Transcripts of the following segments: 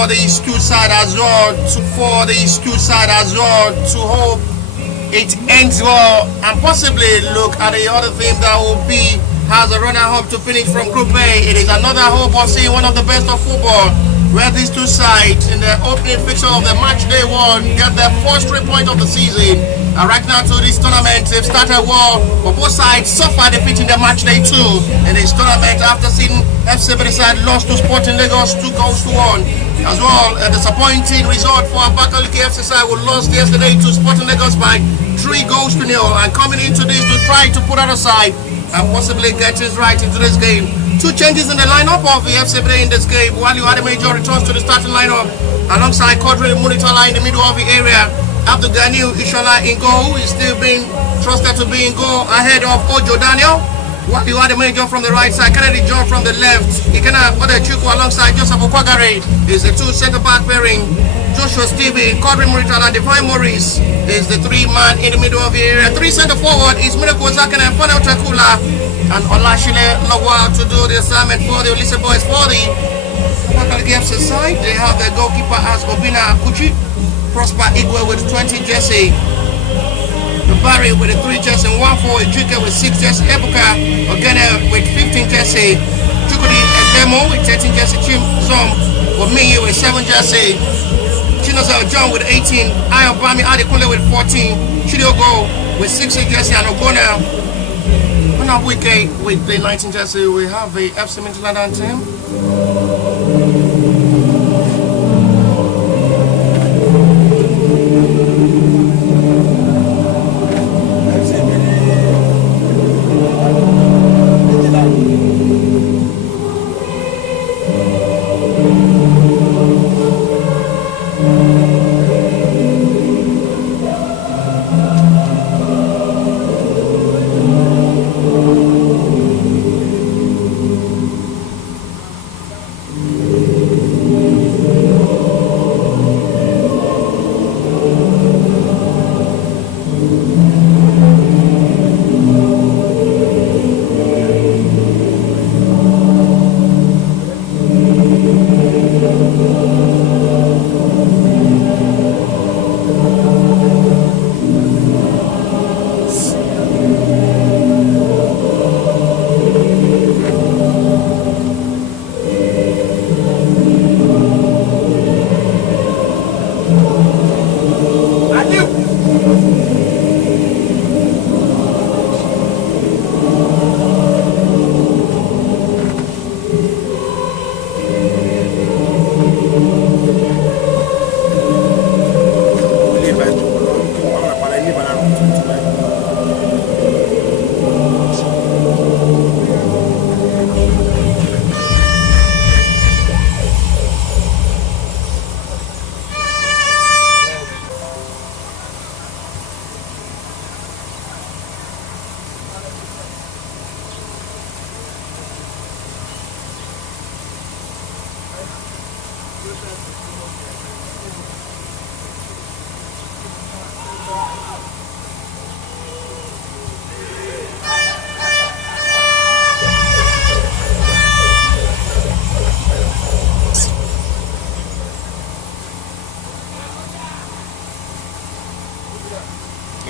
for these two sides as well. To hope it ends well and possibly look at the other team that will be has a runner-up to finish from Group A. It is another hope of seeing one of the best of football, where these two sides in the opening fixture of the match day one get their first 3 points of the season. And right now to this tournament, they've started well, but both sides suffered defeat in the match day 2 in this tournament after seeing FC Ebedei side lost to Sporting Lagos 2-1. As well, a disappointing result for Abakaliki FC side, who lost yesterday to Sporting Lagos by 3-0, and coming into this to try to put that aside and possibly get his right into this game. 2 changes in the lineup of the FC Ebedei in this game. Wally Ademejo returns to the starting lineup alongside Quadri Munitola in the middle of the area. Abdul Ganiu Ishola in goal is still being trusted to be in goal ahead of Ojo Daniel. Wally Ademejo from the right side, Kennedy John from the left. Ikena Odechukwu alongside Joseph Okwagare is the 2 centre-back pairing. Joshua Stephen, Quadri Munitola, Divine Morris is the 3-man in the middle of the area. 3 centre-forward is Minako Zaken and Fanel Takula, and Olashile Lawal to do the assignment for the Olise boys. For the Abakaliki FC side, they have their goalkeeper as Obina Akuchi, Prosper Igwe with 20 jersey, Barry with a 3 jersey, 1-4 Ejike with 6 jersey, Ebuka Ogene with 15 jersey, Chukudi Edemo with 13 jersey, Chim Zom with me with 7 jersey, Chinoza John with 18, Ayobami Adekunle with 14, Chidiogo with 16 jersey, and Ogona on our weekend with the 19 jersey. We have the FC Midland team.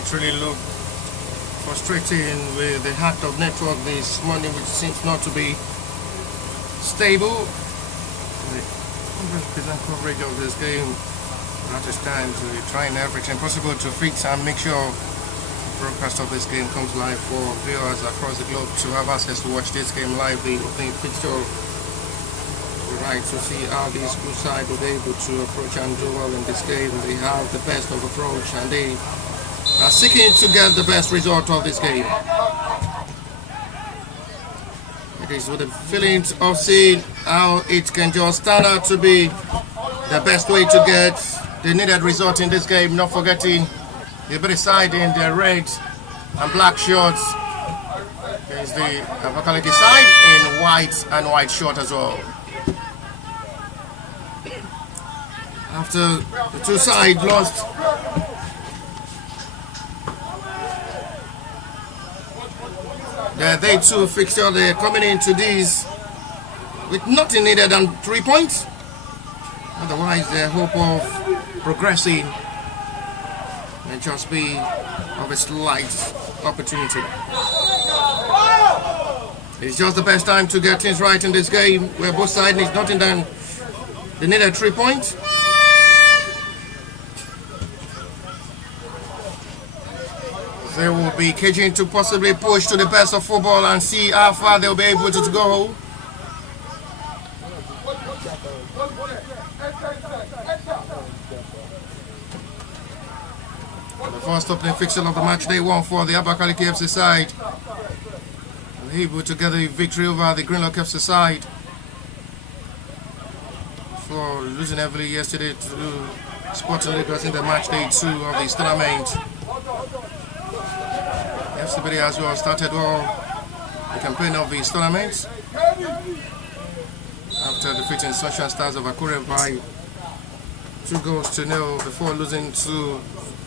It really looked frustrating with the hacked of network this morning, which seems not to be stable. 100% coverage of this game at this time, to trying everything possible to fix and make sure the broadcast of this game comes live for viewers across the globe to have access to watch this game live. The opening fixture, right, to see how these two sides will be able to approach and do well in this game. They have the best of approach and they are seeking to get the best result of this game. It is with the feelings of seeing how it can just stand out to be the best way to get the needed result in this game. Not forgetting the Ebedei side in the red and black shorts against the Abakaliki side in white and white short as well. After the two sides lost they too fixture, they're coming into this with nothing needed than 3 points. Otherwise lies the hope of progressing. May just be of a slight opportunity. It's just the best time to get things right in this game, where both sides need nothing than they need a 3 point. They will be caging to possibly push to the best of football and see how far they'll be able to go. The first opening fixture of the match day 1 for the Abakaliki FC side. Able to get a victory over the Greenlock FC side for losing heavily yesterday to Sporting Lagos in the match day 2 of this tournament. Ebedei as well started well the campaign of this tournament after defeating Sunshine Stars of Akure by 2-0 before losing to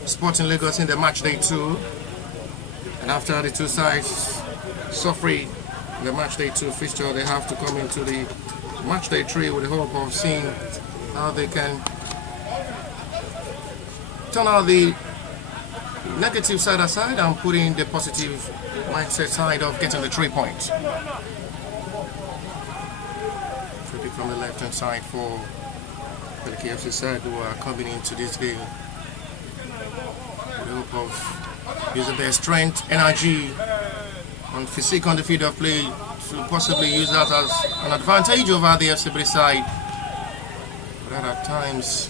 Sporting Lagos in the match day 2, and after the two sides suffering the match day 2 fixture, they have to come into the match day 3 with the hope of seeing how they can turn out the negative side aside and put in the positive mindset side of getting the 3 points. Free kick from the left hand side for the KFC side, who are coming into this game with the hope of using their strength, energy and physique on the field of play to possibly use that as an advantage over the Ebedei side. But at times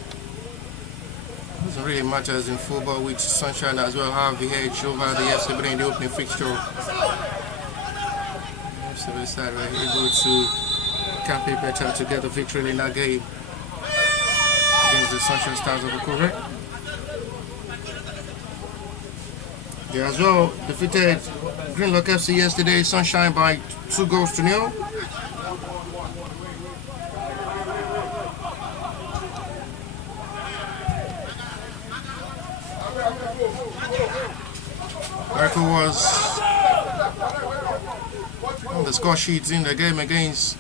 it doesn't really matter in football, which Sunshine as well have the edge over the Ebedei in the opening fixture. The Ebedei side were able to campaign better to get the victory in that game against the Sunshine Stars of Akure. They as well defeated Greenlock FC yesterday, Sunshine, by 2-0. Miracle was on the score sheets in the game against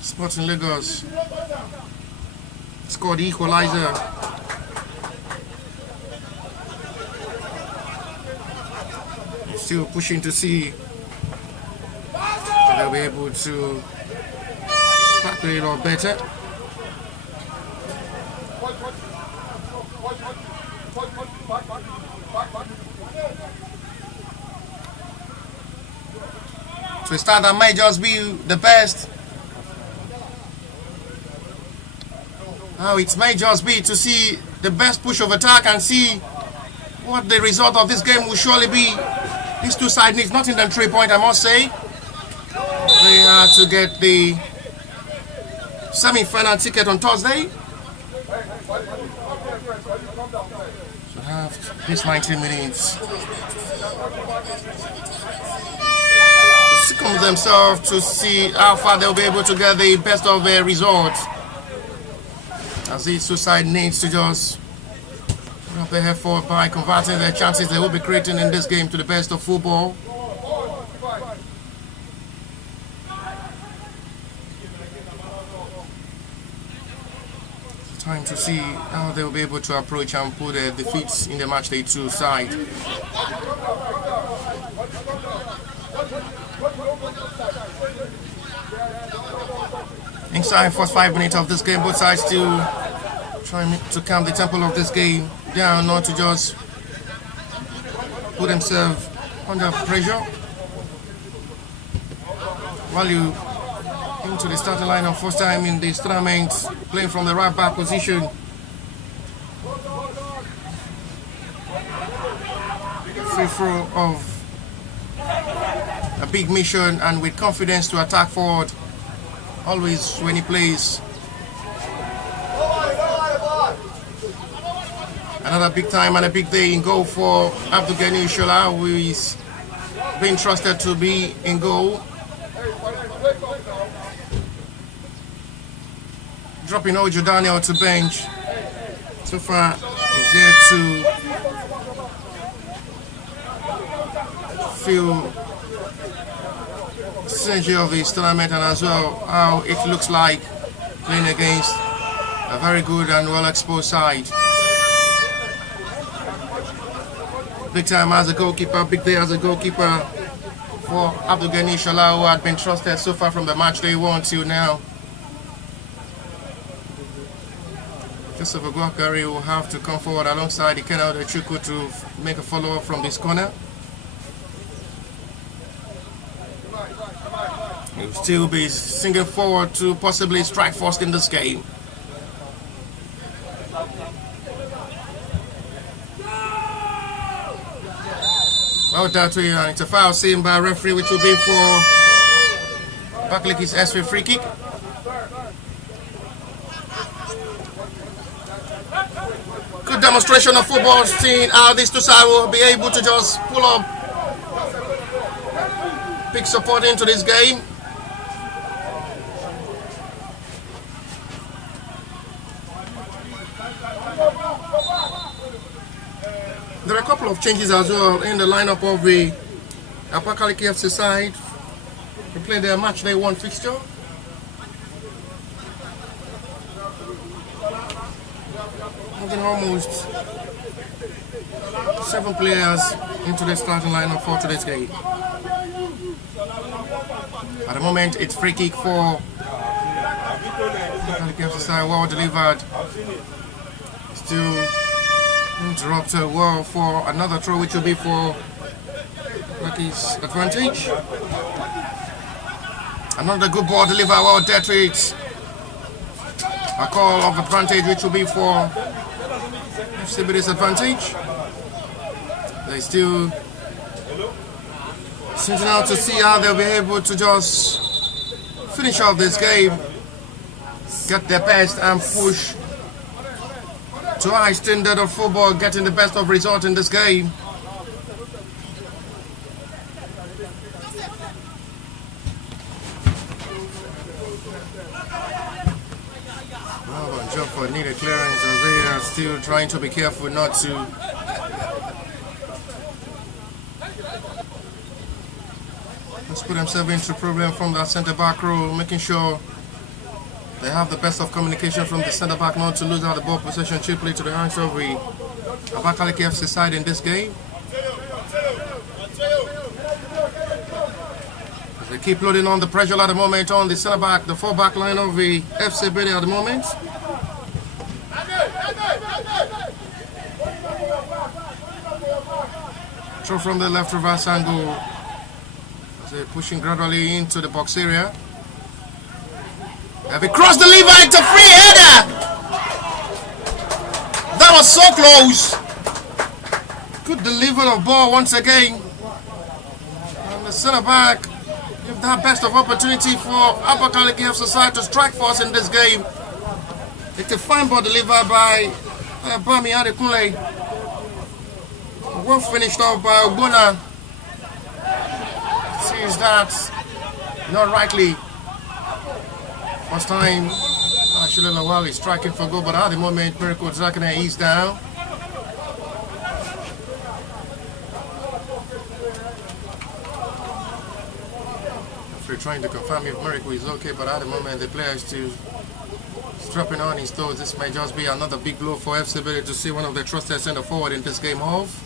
Sporting Lagos. Scored the equalizer. Still pushing to see if they'll be able to sparkle it or better. To a start that might just be the best. Now it may just be to see the best push of attack and see what the result of this game will surely be. These two sides need nothing than 3 points, I must say. They are to get the semi-final ticket on Thursday. So have this 90 minutes to succumb themselves to see how far they'll be able to get the best of their results. As these two sides needs to just up their effort by converting their chances they will be creating in this game to the best of football. Time to see how they will be able to approach and put the defeats in the match day 2 side. Inside first 5 minutes of this game, both sides still trying to calm the tempo of this game down, not to just put themselves under pressure. While you into the starting lineup first time in this tournament, playing from the right back position. Free throw of a big mission and with confidence to attack forward always when he plays. Another big time and a big day in goal for Abdul Ghani Shola, who is being trusted to be in goal. Dropping Ojo Daniel to bench. So far, he's there to feel the synergy of this tournament and as well how it looks like playing against A very good and well exposed side. Big time as a goalkeeper, big day as a goalkeeper for Abdul Ghani Shola, who had been trusted so far from the match day 1 till now. Joseph Ogwakari will have to come forward alongside Ikenna Odechukwu to make a follow-up from this corner. He will still be singing forward to possibly strike first in this game. Well done to you, and it's a foul seen by a referee, which will be for Abakaliki's SV free kick. Good demonstration of football, seeing how these two sides will be able to just pull up big support into this game. There are a couple of changes as well in the lineup of the Abakaliki FC side to play their match day 1 fixture. Moving almost 7 players into the starting lineup for today's game. At the moment, it's free kick for Abakaliki FC side, well delivered. Still interrupted well for another throw, which will be for Lucky's advantage. Another good ball delivered well there to it. A call of advantage, which will be for Ebedei's advantage. They still sitting out to see how they'll be able to just finish off this game, get their best and push to a high standard of football, getting the best of result in this game. Well, job for needed clearance, as they are still trying to be careful not to put themselves into problem from that centre back row, making sure they have the best of communication from the centre back not to lose out the ball possession cheaply to the hands of the Abakaliki FC side in this game. As they keep loading on the pressure at the moment on the centre back, the 4-back line of the FC Ebedei at the moment. Throw from the left reverse angle. As they're pushing gradually into the box area. Have a cross deliver, it's a free header! That was so close! Good delivery of ball once again. And the centre back give that best of opportunity for Abakaliki FC side to strike first in this game. It's a fine ball delivered by Bami Adekunle. Well finished off by Ogbonna. Sees that not rightly. First time, actually, Lawal is striking for goal, but at the moment, Miracle Zakana is down. After trying to confirm if Miracle is okay, but at the moment, the player is still strapping on his toes. This may just be another big blow for FC Ebedei to see one of their trusted centre forward in this game off.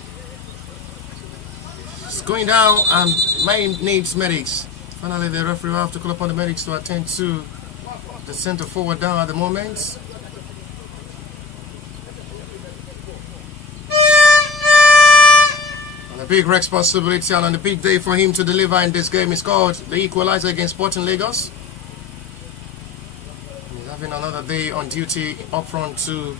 It's going down and Main needs medics. Finally, the referee will have to call upon the medics to attend to the centre forward down at the moment. And a big responsibility and on a big day for him to deliver in this game is called the equalizer against Sporting Lagos. He's having another day on duty up front to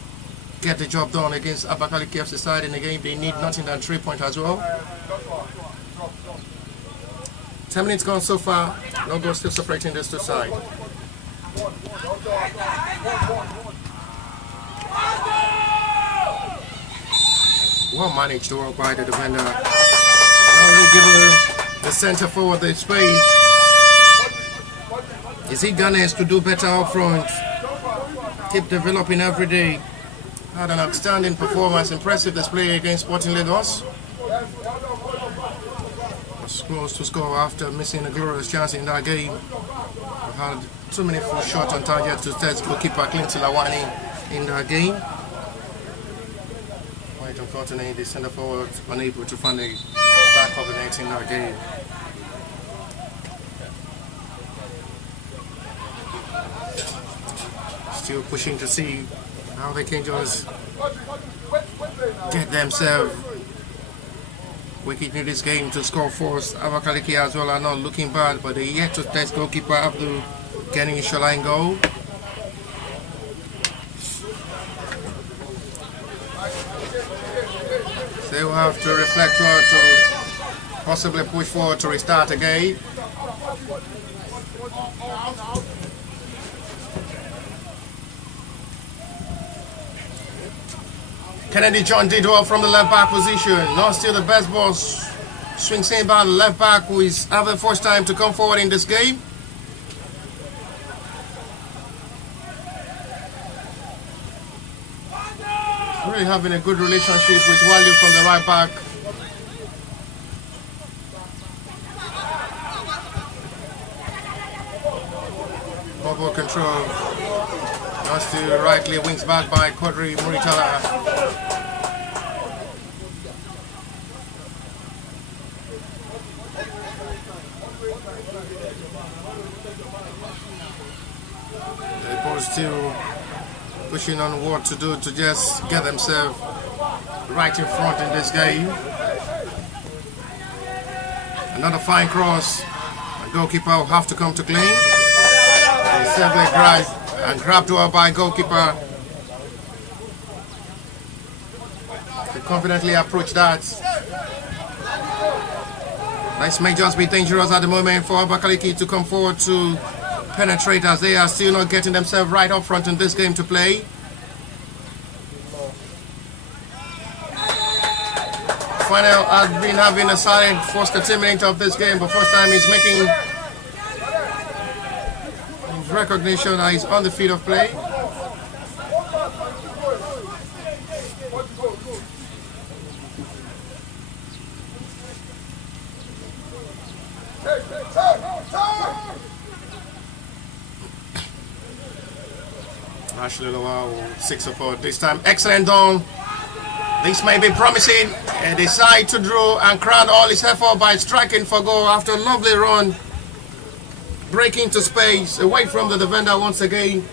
get the job done against Abakaliki FC side in the game. They need nothing than 3 points as well. 10 minutes gone so far. No goals still separating these two sides. Well managed to work by the defender. Now really giving the centre forward the space. Is he Ghanaians to do better up front? Keep developing every day. Had an outstanding performance, impressive display against Sporting Lagos. Was close to score after missing a glorious chance in that game. Had too many full shots on target to test goalkeeper Clinton Lawani. in that game. Quite unfortunately, the centre forward unable to find the back of the net in that game. Still pushing to see how they can just get themselves wicket in this game to score first. Abakaliki as well are not looking bad, but they yet to test goalkeeper Abdul getting a shoreline goal. They will have to reflect or to possibly push forward to restart again. Kennedy John did well from the left back position. Not still the best ball. Swings in by the left back, who is having first time to come forward in this game. Really having a good relationship with Wally from the right back. Ball control. Now still rightly wings back by Quadri Muritala. The ball still pushing on what to do to just get themselves right in front in this game. Another fine cross. The goalkeeper will have to come to clean. He's simply grabbed well by goalkeeper. They confidently approach that. This may just be dangerous at the moment for Abakaliki to come forward to penetrate, as they are still not getting themselves right up front in this game to play. Final has been having a silent first 30 minutes of this game, but first time he's making recognition that he's on the field of play. Ashley Lowell, 6 support this time. Excellent done. This may be promising. They decide to draw and crown all his effort by striking for goal after a lovely run. Breaking to space, away from the defender once again.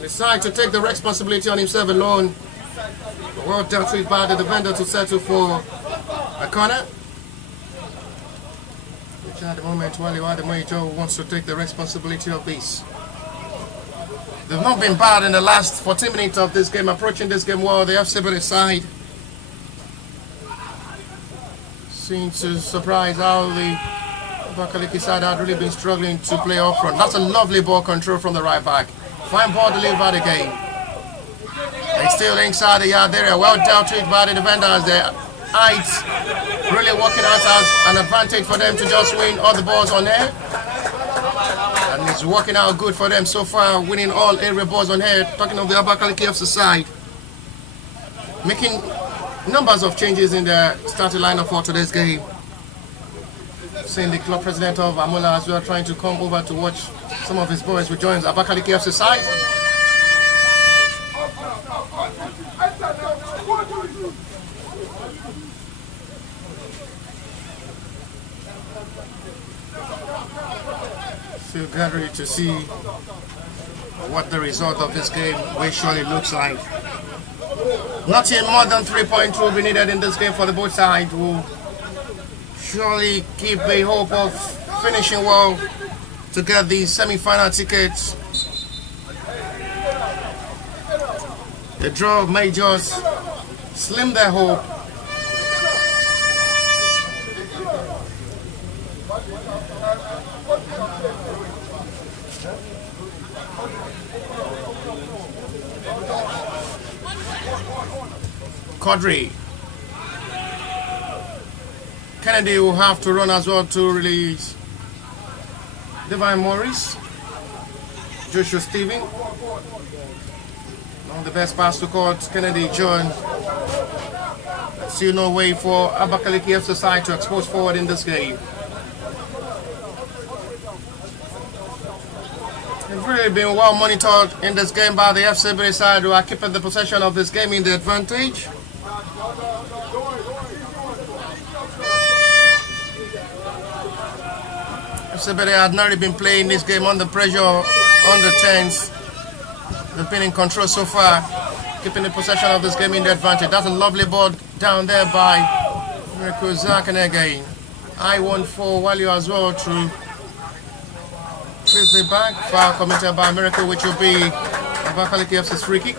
Decide to take the responsibility on himself alone. Well dealt with by the defender to settle for a corner. Which at the moment, Wally Wademojo wants to take the responsibility of this. They've not been bad in the last 14 minutes of this game, approaching this game well. The Ebedei side seems to surprise how the Abakaliki side had really been struggling to play up front. That's a lovely ball control from the right back. Fine ball delivered again. It's still inside the yard area. Well dealt with by the defenders there. Heights really working out as an advantage for them to just win all the balls on air. And it's working out good for them so far, winning all area balls on air. Talking of the Abakaliki FC side. Making numbers of changes in the starting lineup for today's game. Seeing the club president of Amola as well trying to come over to watch some of his boys who joins Abakaliki FC side. Still gathering to see what the result of this game visually looks like. Nothing more than 3 points will be needed in this game for the both sides. Will surely keep the hope of finishing well to get the semi-final tickets. The draw may just slim their hope. Quadri. Kennedy will have to run as well to release Divine Morris. Joshua Steven. On the best pass to court, Kennedy John. Still no way for Abakaliki FC side to expose forward in this game. They've really been well monitored in this game by the FC Ebedei side, who are keeping the possession of this game in the advantage. FC Ebedei had not really been playing this game under pressure, under tense. They've been in control so far, keeping the possession of this game in the advantage. That's a lovely ball down there by Miracle Zakan again. I-1-4 Walio as well through the back. Foul committed by Miracle, which will be Abakaliki FC's free kick.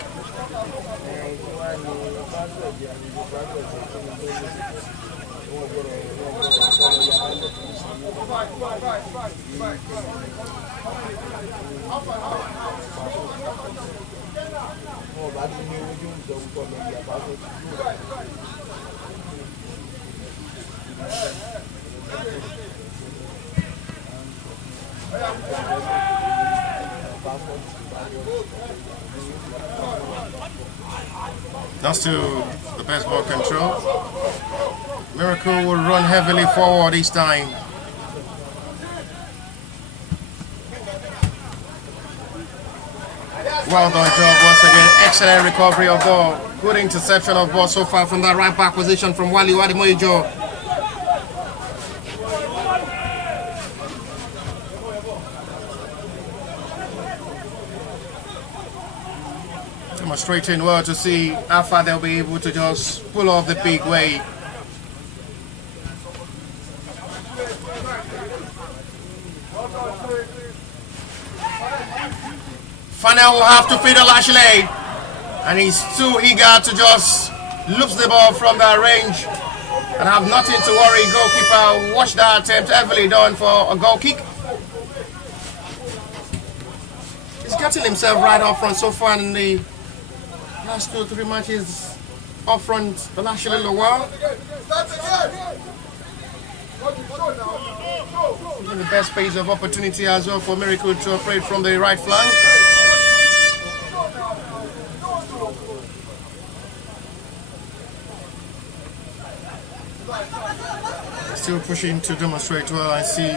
That's still the best ball control. Miracle will run heavily forward this time. Well done job once again. Excellent recovery of ball. Good interception of ball so far from that right back position from Wali Wadimoijo. Demonstrating well to see how far they'll be able to just pull off the big way. Fanel will have to feed Lashley, and he's too eager to just loops the ball from that range and have nothing to worry. Goalkeeper, watch that attempt, heavily done for a goal kick. He's getting himself right up front so far in the last 2 or 3 matches. Up front, Lashley Lowell. The best space of opportunity as well for Miracle to operate from the right flank. Still pushing to demonstrate well and see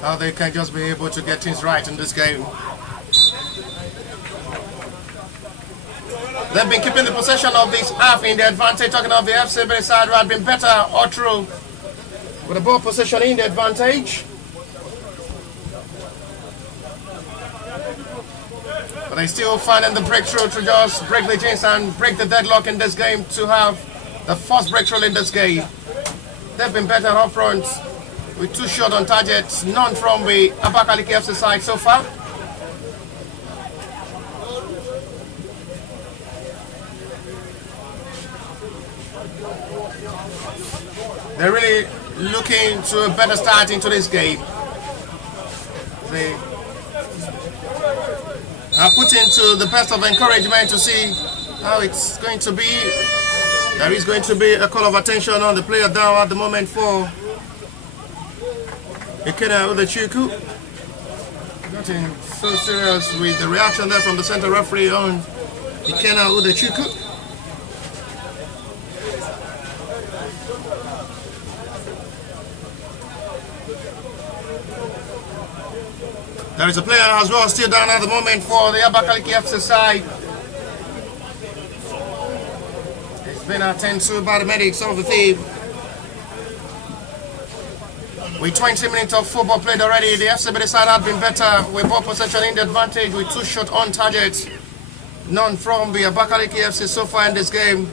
how they can just be able to get things right in this game. They've been keeping the possession of this half in the advantage. Talking of the FC Ebedei side, who had been better all through with the ball possession in the advantage. But they still finding the breakthrough to just break the chains and break the deadlock in this game to have the first breakthrough in this game. They've been better up front with 2 shots on target, none from the Abakaliki FC side so far. They're really looking to a better start into this game. They are put into the best of encouragement to see how it's going to be. There is going to be a call of attention on the player down at the moment for Ikena Udachukwu. Nothing so serious with the reaction there from the center referee on Ikena Udachukwu. There is a player as well still down at the moment for the Abakaliki FC side. It's been attended to by the medics of the team. With 20 minutes of football played already, the FC Ebedei side have been better with ball possession in the advantage with 2 shots on target. None from the Abakaliki FC so far in this game.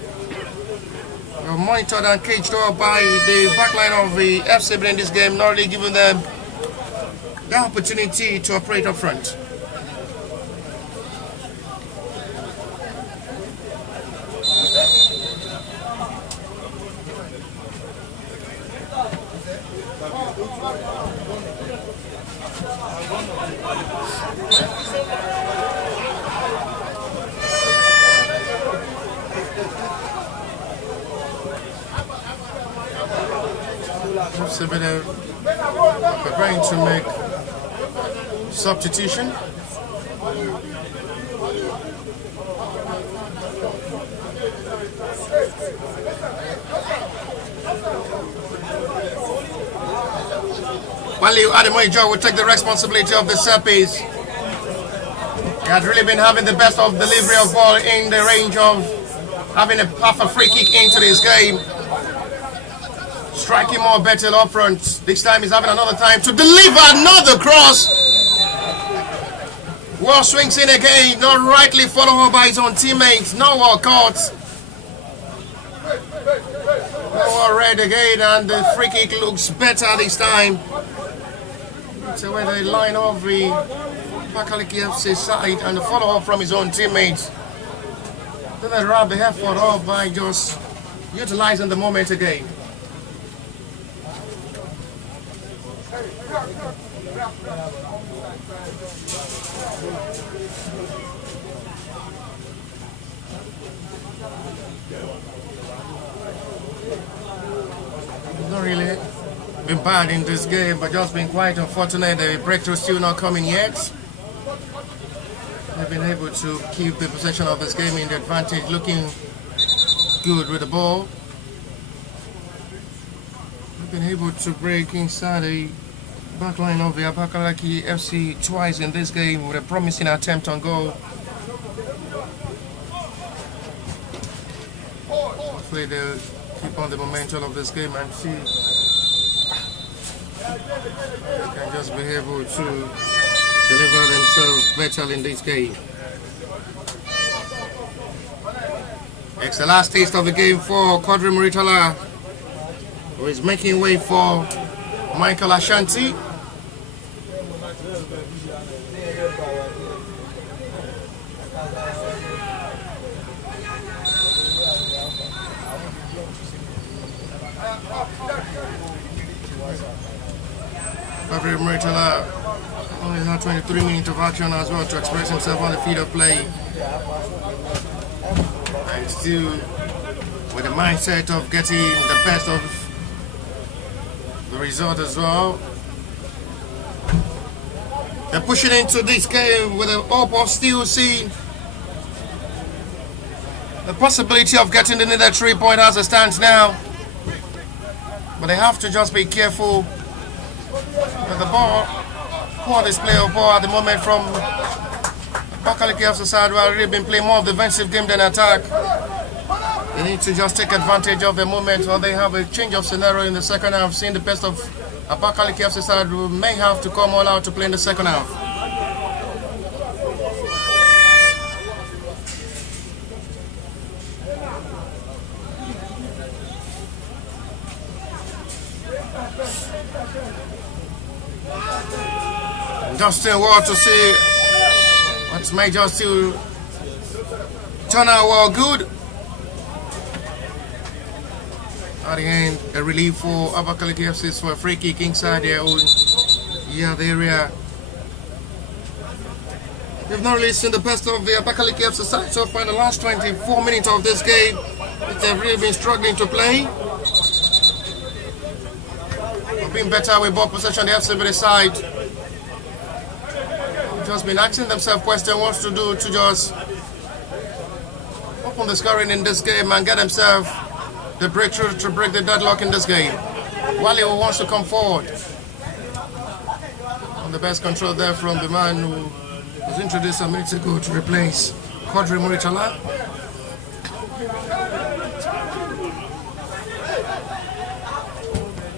We're monitored and caged up by the backline of the FC Ebedei in this game, not really giving them the opportunity to operate up front. Preparing to make substitution. Wali Ademoijo will take the responsibility of the set piece. has really been having the best of delivery of ball in the range of having a half a free kick into this game. Striking more better up front. This time he's having another time to deliver another cross. Well, swings in again, not rightly followed up by his own teammates. No well caught. No well read again, and the free kick looks better this time. So when they line off the Abakaliki FC side and the follow up from his own teammates. Then they wrap the effort up by just utilizing the moment again. Not really been bad in this game, but just been quite unfortunate. The breakthrough still not coming yet. They've been able to keep the possession of this game in the advantage, looking good with the ball. They've been able to break inside the backline of the Abakaliki FC twice in this game with a promising attempt on goal. Hopefully they'll keep on the momentum of this game and see they can just be able to deliver themselves better in this game. It's the last taste of the game for Quadri Muritala, who is making way for Michael Ashanti. Quadri Muritala only had 23 minutes of action as well to express himself on the field of play. And still with the mindset of getting the best of the result as well. They're pushing into this game with the hope of still seeing the possibility of getting the needed 3 point as it stands now. But they have to just be careful with the ball. Poor display of ball at the moment from Abakaliki FC side, who have really been playing more of the defensive game than attack. They need to just take advantage of the moment, or they have a change of scenario in the second half. Seeing the best of Abakaliki FC side, who may have to come all out to play in the second half. Justin Ward to see what may just still turn out well good. At the end, a relief for Abakaliki FC for a free kick inside their own the area. We've not really seen the best of the Abakaliki FC side so far in the last 24 minutes of this game. They've really been struggling to play. They've been better with ball possession on the FC side. Just been asking themselves questions what to do to just open the scoring in this game and get themselves the breakthrough to break the deadlock in this game. Wally wants to come forward. On the best control there from the man who was introduced a minute ago to replace Quadri Muritala.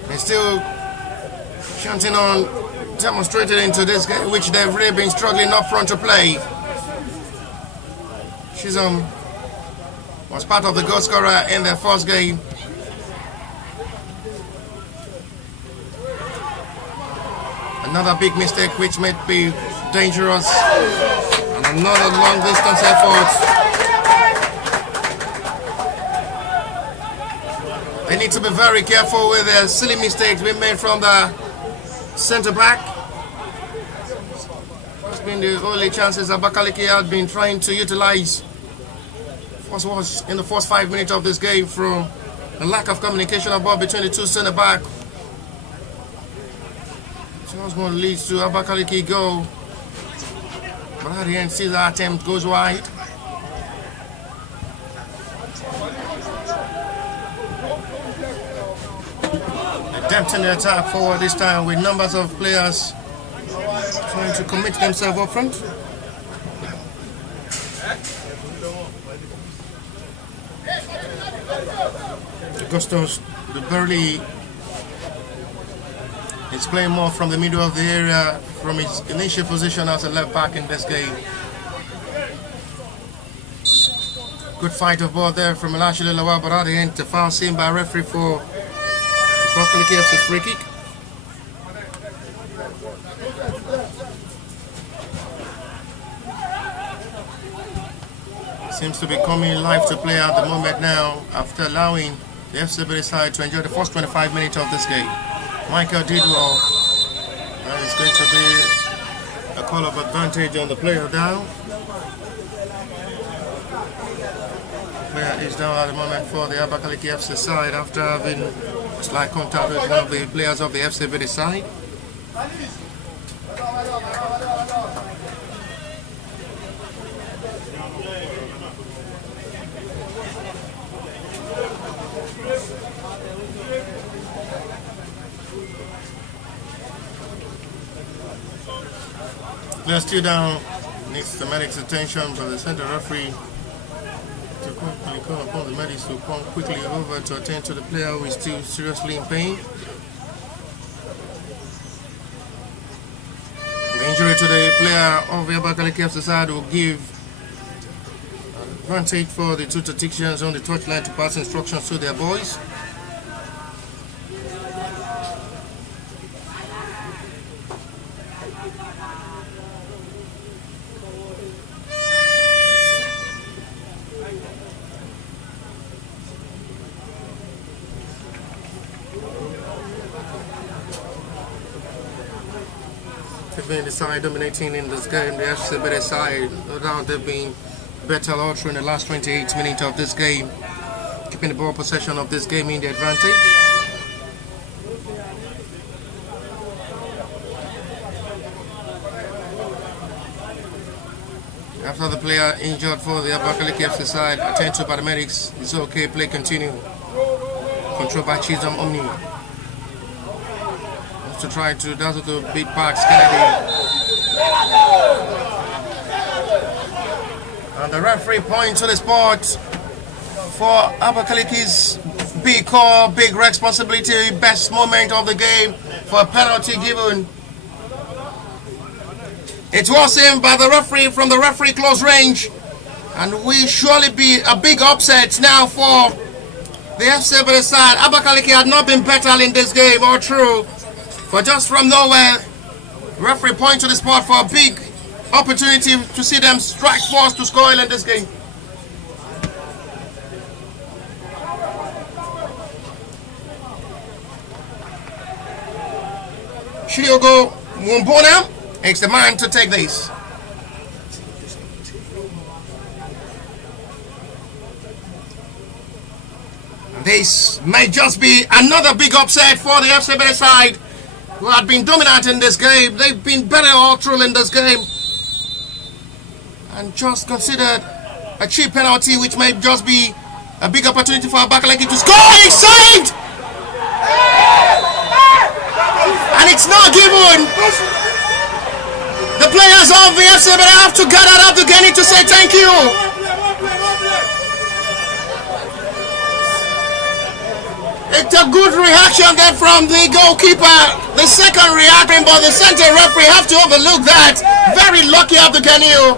They're still chanting on, demonstrated into this game, which they've really been struggling up front to play. Chisholm was part of the goal scorer in their first game. Another big mistake which may be dangerous, and another long distance effort. They need to be very careful with the silly mistakes being made from the centre back. It's been the only chances Abakaliki had been trying to utilize. First was in the first 5 minutes of this game from the lack of communication about between the two centre back. Just going to lead to Abakaliki goal. But at the end, Caesar attempt goes wide. Attempting the attack forward this time with numbers of players trying to commit themselves up front. Augustus Burley is playing more from the middle of the area from his initial position as a left back in this game. Good fight of ball there from Elashile Lawal, but at the end, the foul seen by referee for Abakaliki Fc's free kick. Seems to be coming live to play at the moment now after allowing the FC Ebedei side to enjoy the first 25 minutes of this game. Michael did well. That is going to be a call of advantage on the player down. Player is down at the moment for the Abakaliki FC side after having slight contact with one of the players of the FC Ebedei side. Player still down, needs the medic's attention, but the center referee to quickly call upon the medics to come quickly over to attend to the player who is still seriously in pain. The injury to the player of the Abakaliki FC side will give advantage for the two tacticians on the touchline to pass instructions to their boys. They've been the side dominating in this game, the FC Ebedei side. No doubt they've been better all through in the last 28 minutes of this game, keeping the ball possession of this game in the advantage. After the player injured for the Abakaliki FC side, attended to by the medics, it's okay, play continue. Controlled by Chisholm Omni. To try to dazzle to Big Parks Kennedy. And the referee points to the spot for Abakaliki's big call, big responsibility, best moment of the game for a penalty given. It was him by the referee from the referee close range, and we surely be a big upset now for the FC Ebedei side. Abakaliki had not been better in this game, all true. But just from nowhere, referee points to the spot for a big opportunity to see them strike force to score in this game. Shiogo Mumbona is the man to take this. This may just be another big upset for the FC Ebedei side, who had been dominant in this game. They've been better all through in this game, and just considered a cheap penalty, which may just be a big opportunity for Abakaliki to score. He's saved, and it's not given. The players of the FC Ebedei have to gather up again to say thank you. It's a good reaction there from the goalkeeper. The second reaction, but the center referee have to overlook that. Very lucky Abdughanil.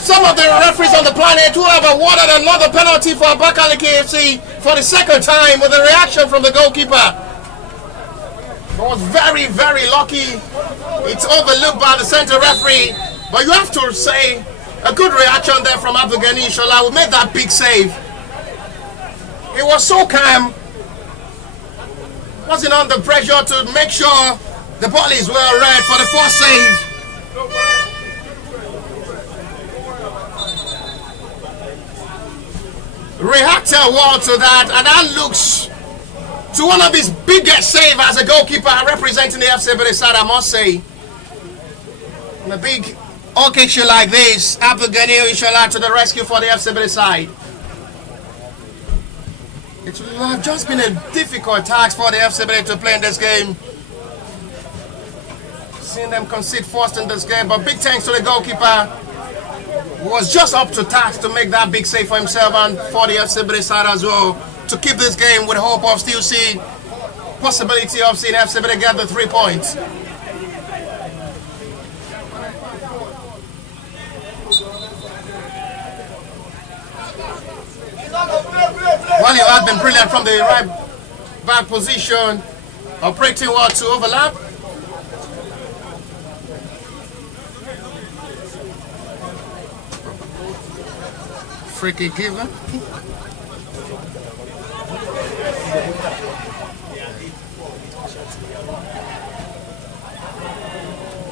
Some of the referees on the planet who have awarded another penalty for Abakaliki FC for the second time with a reaction from the goalkeeper. It was very, very lucky. It's overlooked by the center referee. But you have to say a good reaction there from Abdughanil Shola, who made that big save. He was so calm. Wasn't under pressure to make sure the ball is well read for the first save. Reacted well to that, and that looks to one of his biggest saves as a goalkeeper representing the FC Ebedei side, I must say. On a big occasion like this, Abdughanil Shola to the rescue for the FC Ebedei side. It will have just been a difficult task for the FC Ebedei to play in this game. Seeing them concede first in this game, but big thanks to the goalkeeper, who was just up to task to make that big save for himself and for the FC Ebedei side as well to keep this game with hope of still seeing possibility of seeing FC Ebedei get the 3 points. Well, you have been brilliant from the right back position, operating well to overlap. Free kick given.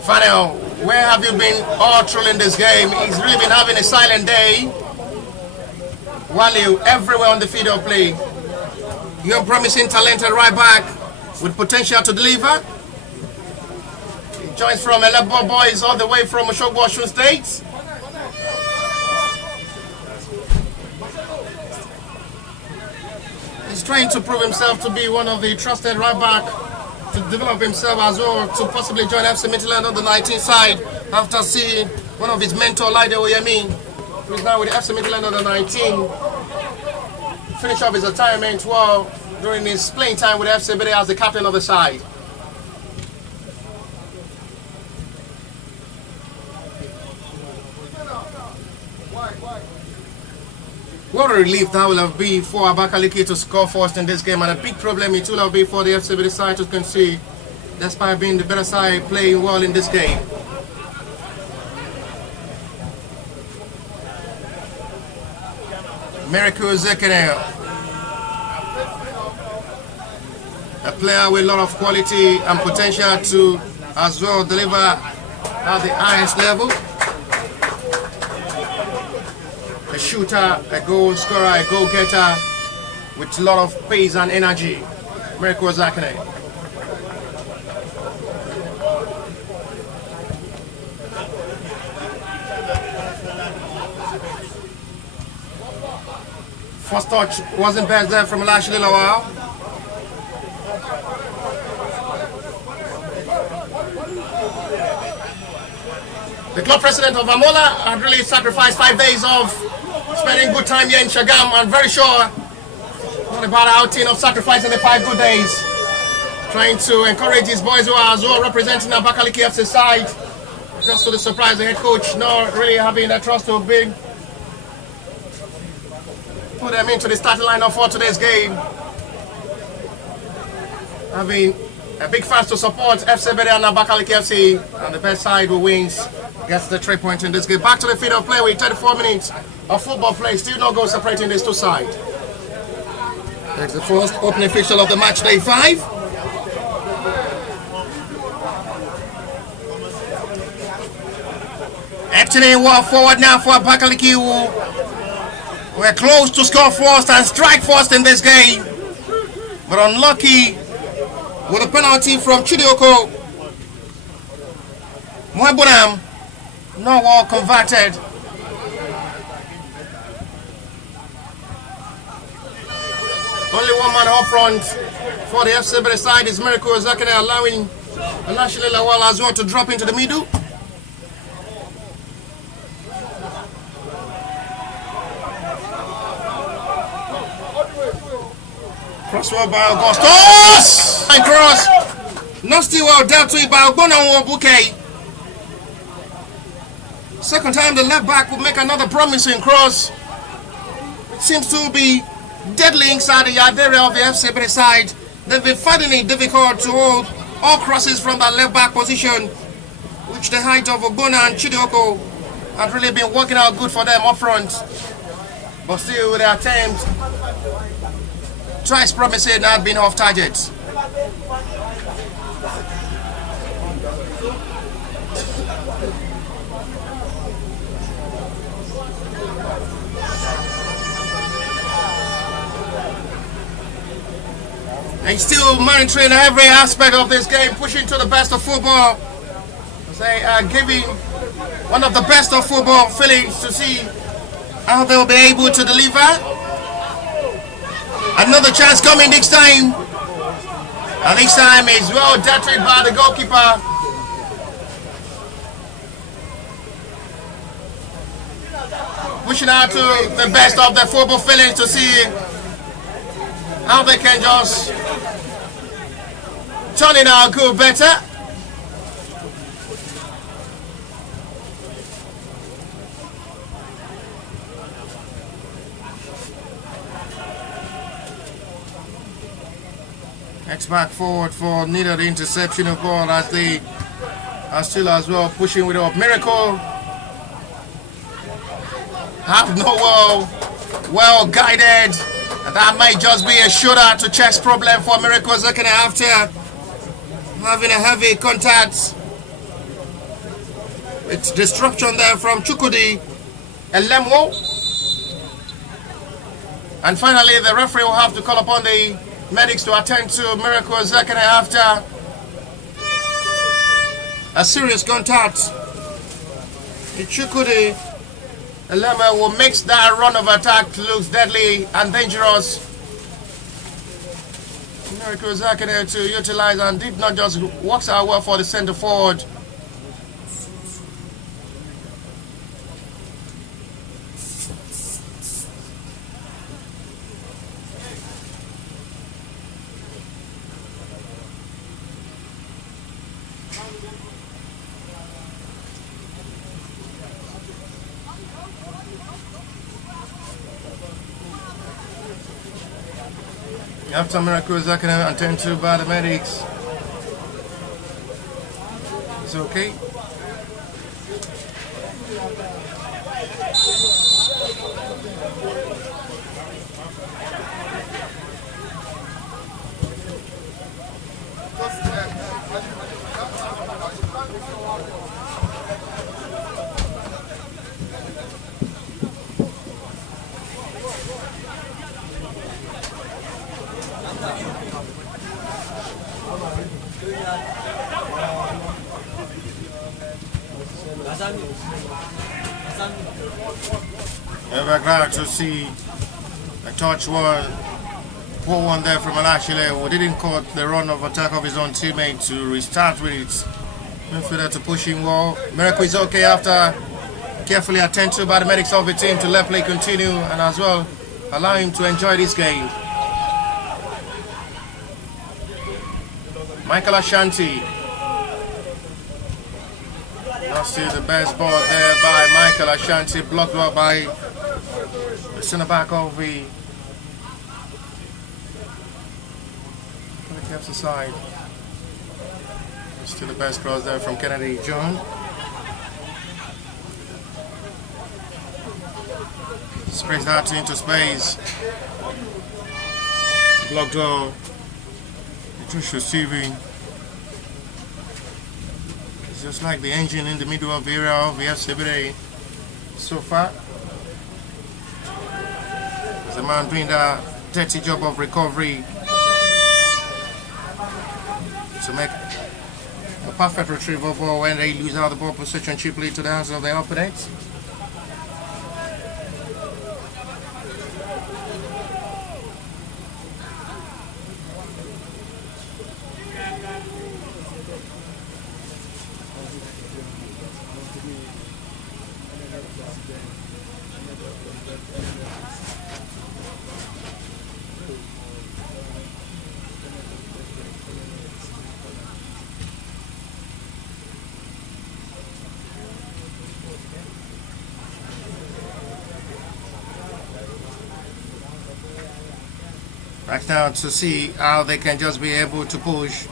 Final, where have you been all through in this game? He's really been having a silent day. Wally everywhere on the field of play. Young, promising, talented right back with potential to deliver. He joins from Elebo Boys all the way from Oshogbo, Osun State. He's trying to prove himself to be one of the trusted right back, to develop himself as well, to possibly join FC Midland on the 19th side after seeing one of his mentor, Laide Oyemi, who is now with FC Midland on the 19. Finish off his retirement well during his playing time with FC Ebedei as the captain of the side. What a relief that will have been for Abakaliki to score first in this game, and a big problem it will have been for the FC Ebedei side to concede, despite being the better side playing well in this game. Miracle Zekene, a player with a lot of quality and potential to as well deliver at the highest level. A shooter, a goal scorer, a goal getter with a lot of pace and energy. Miracle Zekene. First touch wasn't bad there from Lashley Lawal. The club president of Amola had really sacrificed 5 days of spending good time here in Shagam. I'm very sure not about our outing of sacrificing the 5 good days. Trying to encourage his boys who are as well representing Abakaliki FC side. Just to the surprise, the head coach not really having that trust to big. Put them into the starting lineup for today's game. Having a big fans to support FC Ebedei and Abakaliki FC, and the best side who wins gets the 3 points in this game. Back to the field of play with 34 minutes of football play. Still no goal separating these two sides. That's the first opening fixture of the match day 5. Acting well forward now for Abakaliki, who we're close to score first and strike first in this game, but unlucky with a penalty from Chidioko. Mwebunam, no well converted. Only one man up front for the FC Ebedei side is Miracle Zekene, allowing Lashley Lawal as well to drop into the middle. Crosswell by Augustus! And cross! Not still well dealt to it by Ogbonna Bouquet. Second time the left back will make another promising cross. It seems to be deadly inside the yard area of the FC Ebedei side. They've been finding it difficult to hold all crosses from that left back position, which the height of Ogbonna and Chidioko have really been working out good for them up front. But still with their attempt, twice promising not been off target. And still monitoring every aspect of this game, pushing to the best of football. They are giving one of the best of football feelings to see how they'll be able to deliver. Another chance coming next time. And this time is well dealt with by the goalkeeper. Pushing out to the best of the football feelings to see how they can just turn in our goal better. Back forward for needed interception of ball as they are still as well pushing with a miracle. Have no well guided. That might just be a shootout to chest problem for Miracles looking after having a heavy contact. It's disruption there from Chukudi and Lemwo. And finally the referee will have to call upon the medics to attend to Miracles second after a serious contact. Chukudi Elema will make that run of attack look deadly and dangerous. Miracles to utilize and did not just work out well for the center forward. After Miracles attended to by the medics. It's okay. We're glad to see a touch poor one there from Alashile, who didn't caught the run of attack of his own teammate to restart with it. Midfielder to pushing wall. Miracle is okay after carefully attended to by the medics of the team to let play continue and as well allow him to enjoy this game. Michael Ashanti. Now still the best ball there by Michael Ashanti, blocked out by the centre back of the Fc side. Still the best cross there from Kennedy John. Sprays that into space. Blocked out. Just receiving. It's just like the engine in the middle of the area of the FC Ebedei so far. There's a man doing that dirty job of recovery to make a perfect retrieval ball when they lose out the ball position cheaply to the hands of the opponents. Right now to see how they can just be able to push.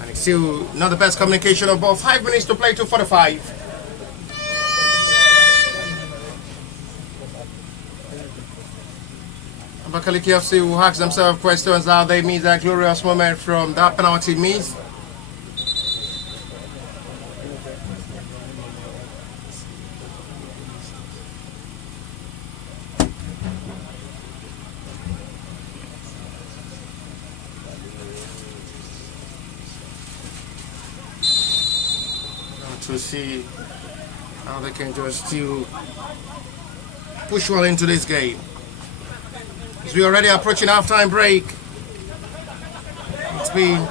And it's still not the best communication of ball. 5 minutes to play, 2:45. Abakaliki FC will ask themselves questions how they miss that glorious moment from that penalty miss. To see how they can just still push well into this game. As we're already approaching half-time break, it's been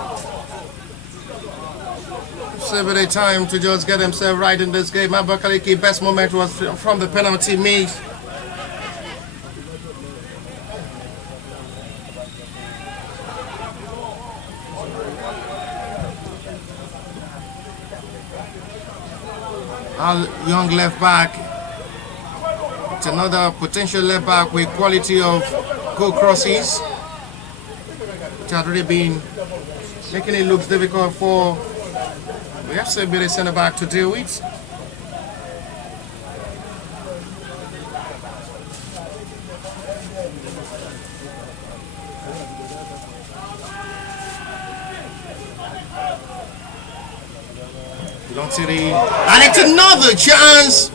FC Ebedei time to just get himself right in this game. Abakaliki best moment was from the penalty miss. Our young left back. It's another potential left back with quality of goal crosses. It had already been making it look difficult for the FC Ebedei centre back to deal with. And it's another chance.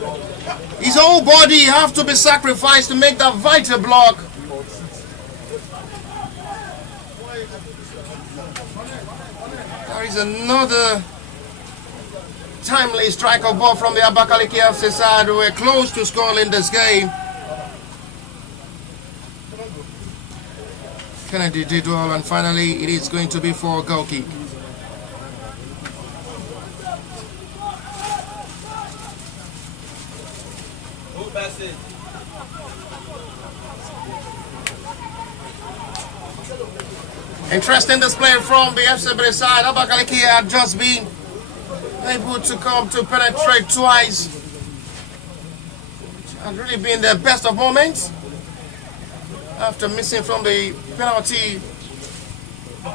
His whole body have to be sacrificed to make that vital block. There is another timely strike of ball from the Abakaliki FC side. We're close to scoring this game. Kennedy did well, and finally it is going to be for a goal kick. Interesting display from the FC Ebedei side. Abakaliki had just been able to come to penetrate twice. It had really been their best of moments after missing from the penalty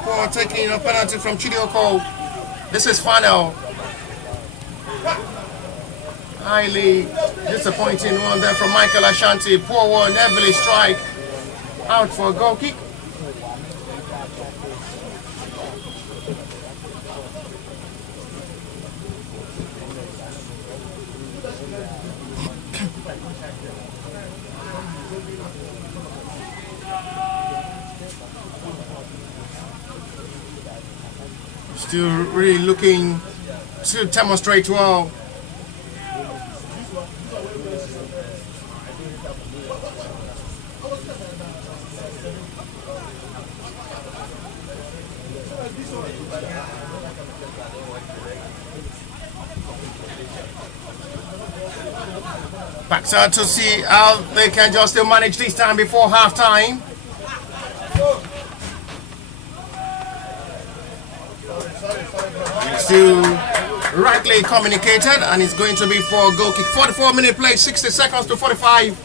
for taking a penalty from Chidioko. This is final. Highly disappointing one there from Michael Ashanti. Poor one, heavily strike. Out for a goal kick. Still really looking to demonstrate well. Backside to see how they can just still manage this time before half-time. Still rightly communicated, and it's going to be for a goal kick. 44-minute play, 60 seconds to 45.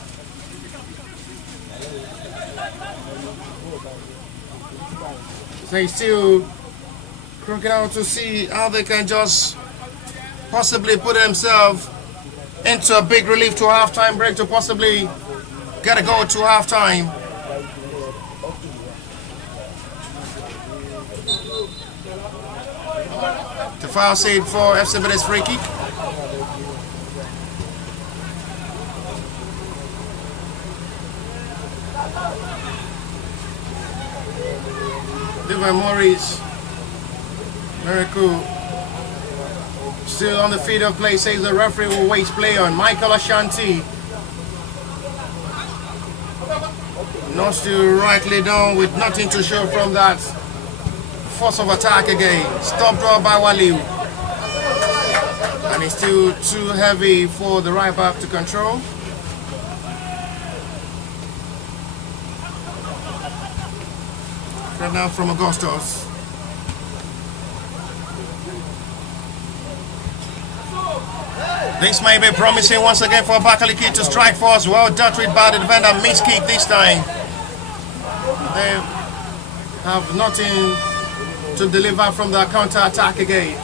So he's still crooking out to see how they can just possibly put themselves into a big relief to a half-time break to possibly get a goal to half-time. The foul saved for FC Ebedei's free kick. Devon Morris, very cool. Still on the field of play, says the referee will waste play on Michael Ashanti. Not still rightly done with nothing to show from that. Force of attack again. Stop draw by Waliu. And it's still too heavy for the right back to control. Right now from Augustus. This may be promising once again for Abakaliki to strike force. Well dealt with by the defender. Miss kick this time. They have nothing to deliver from the counter-attack again.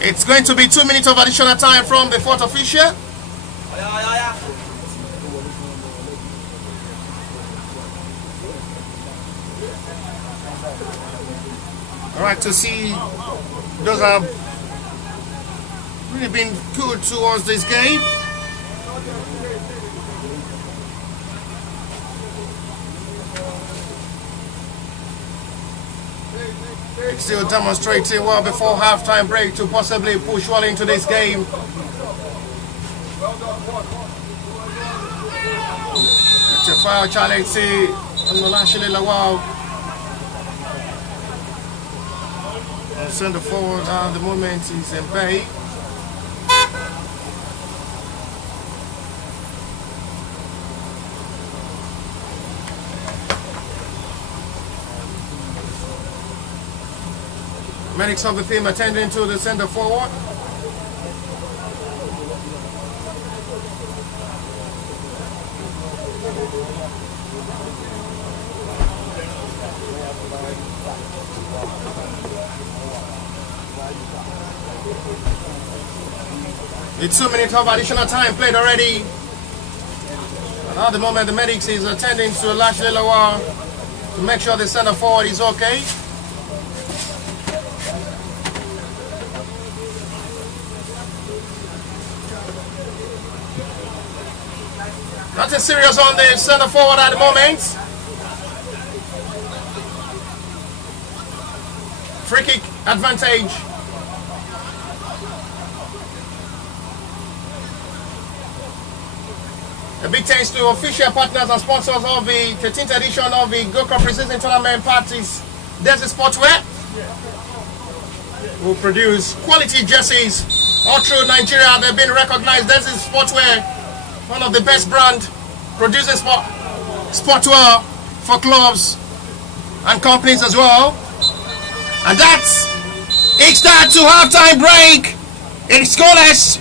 It's going to be 2 minutes of additional time from the fourth official. All right, to see those have really been good towards this game. It's still demonstrating well before half-time break to possibly push well into this game. It's a foul challenge, see, on Lawal. Center forward at the moment is Ebedei. Medics of the team attending to the center forward. It's 2 minutes of additional time played already. And at the moment the medics is attending to Lashley Lawal to make sure the center forward is okay. Nothing serious on the center forward at the moment. Free kick advantage. A big thanks to official partners and sponsors of the 13th edition of the Go Cup Preseason Tournament parties. There's a sportswear who produce quality jerseys all through Nigeria. They've been recognized. There's a sportswear, one of the best brand producing sportswear for clubs and companies as well. And that's it. Start to halftime break. It's scoreless.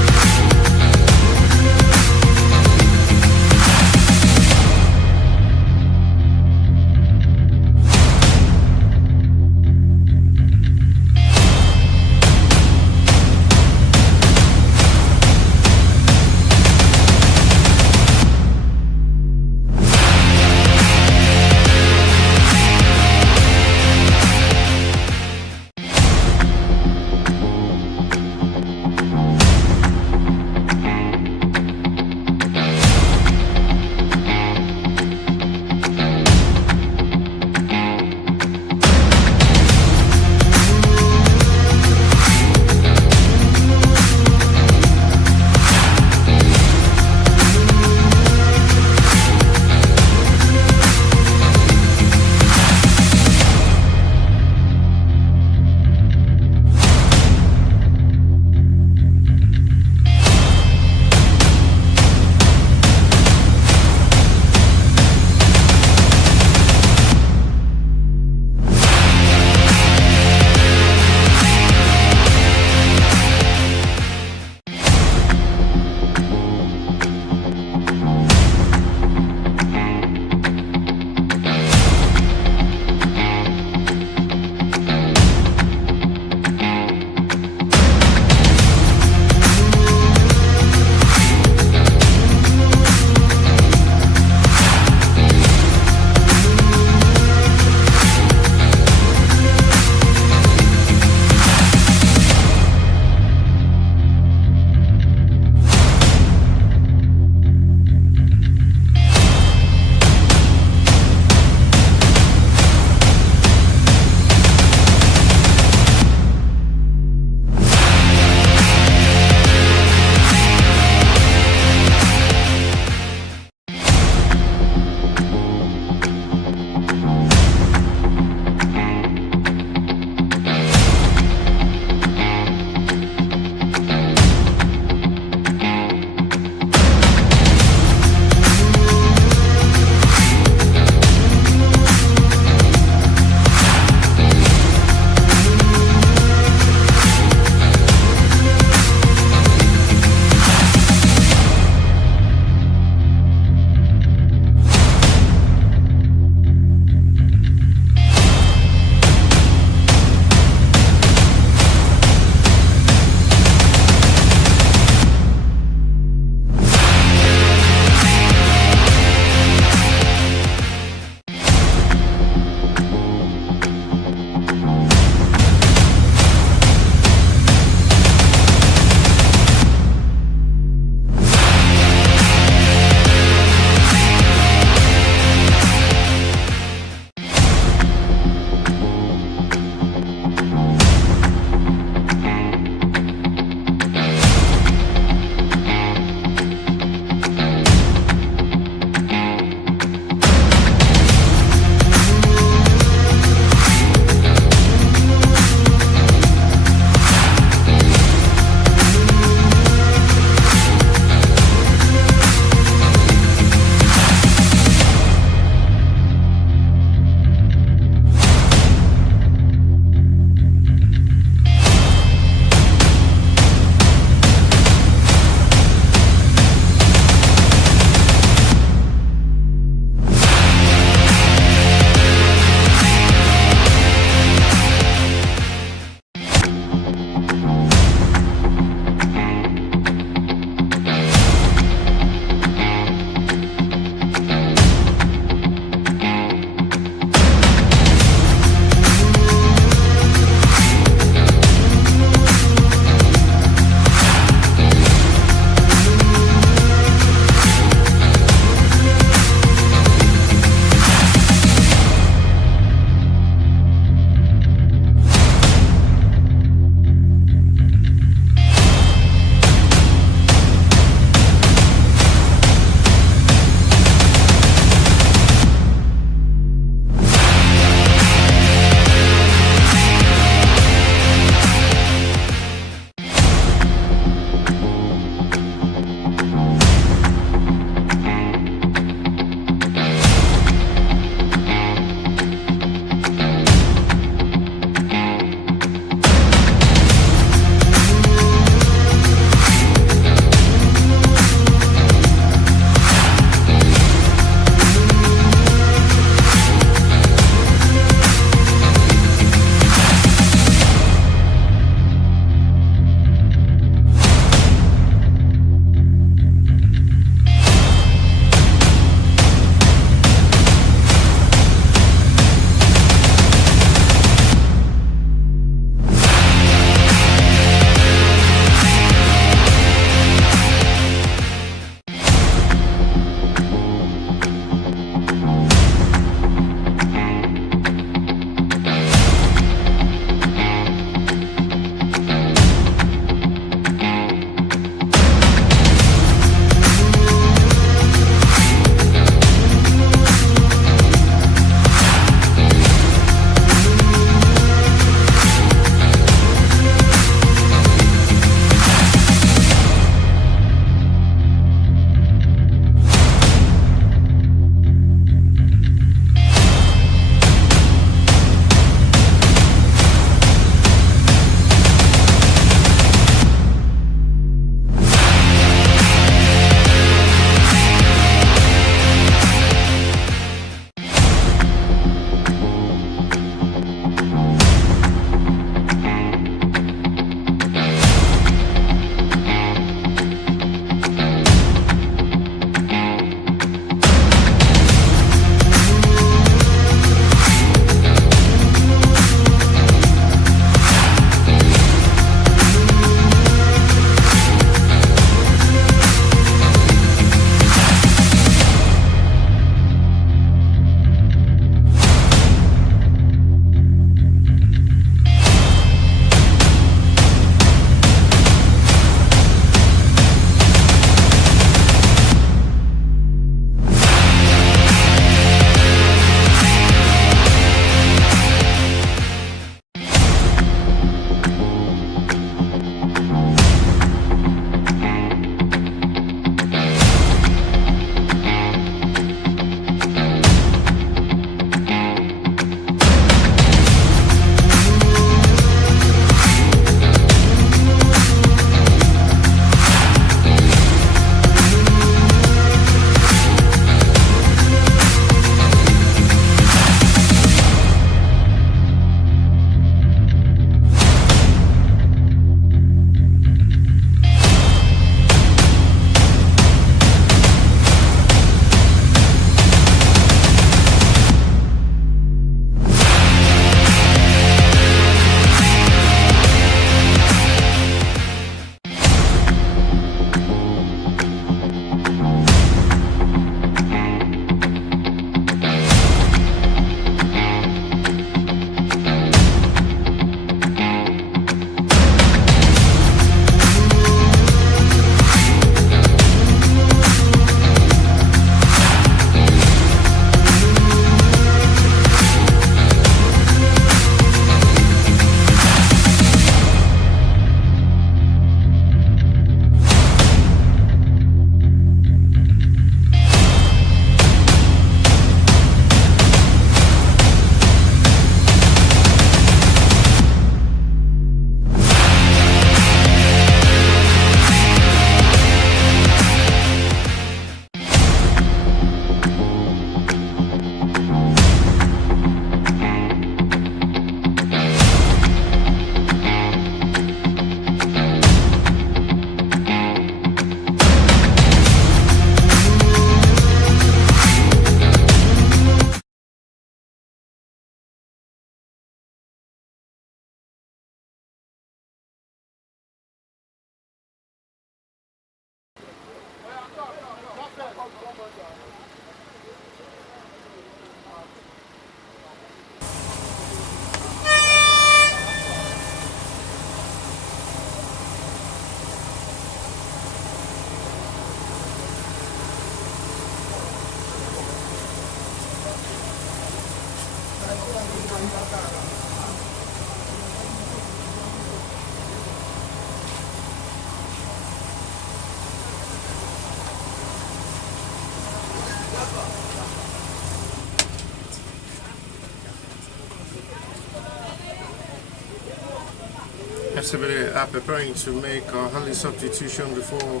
Ebedei are preparing to make a early substitution before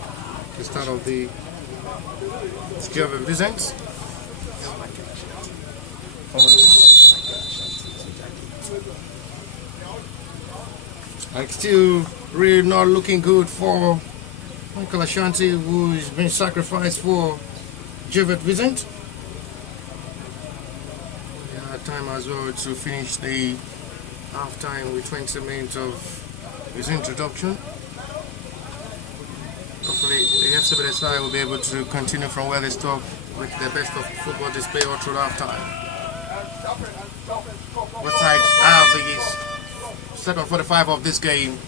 the start of the Ebedei Vs. Like still really not looking good for Michael Ashanti, who's been sacrificed for Ebedei Vs. We had time as well to finish the half-time with 20 minutes of his introduction. Hopefully the Ebedei side will be able to continue from where they stopped with their best of football display all through half-time. Both sides have the second 45 of this game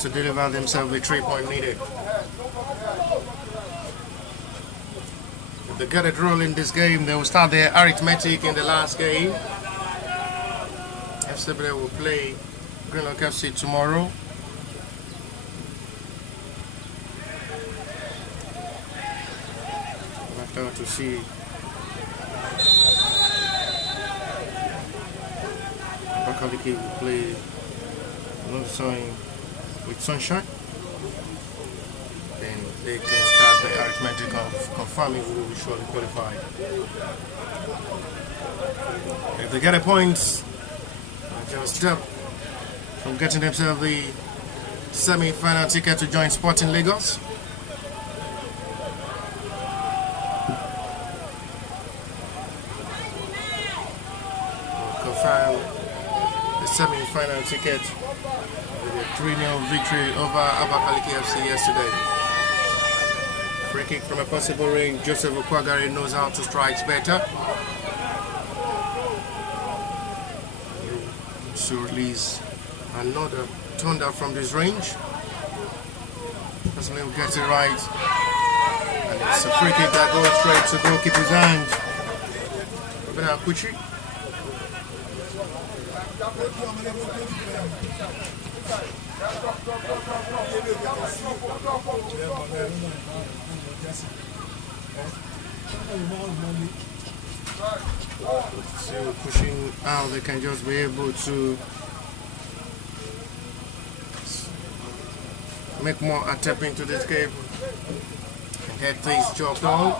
to deliver themselves the 3-point needed. If they get it rolling this game, they will start their arithmetic in the last game. Ebedei will play Greenlock FC tomorrow. We'll have to see Abakaliki will play another time with Sunshine. Then they can start the arithmetic of confirming who will be surely qualified. If they get a point, just step from getting themselves the semi-final ticket to join Sporting Lagos. Confirm the semi-final ticket with a 3-0 victory over Abakaliki FC yesterday. Free kick from a possible range. Joseph Okwagari knows how to strike better. To release another thunder from this range. Personally will get it right. And it's a free kick that goes straight to goalkeeper's hand. Ebedei Akuchi. So pushing out, they can just be able to make more attempt into this game and get things job done.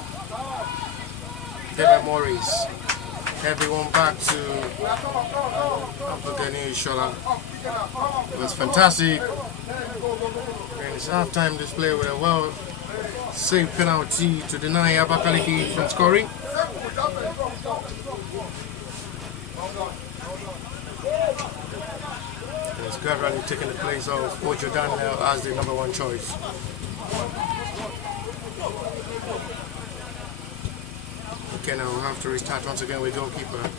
David Morris, everyone back to Abdulgani Shola. It was fantastic. And it's half-time display with a well-saved penalty to deny Abakaliki from scoring. And it's gradually taking the place of Ojo Daniel as the #1 choice. Okay, now we'll have to restart once again with goalkeeper.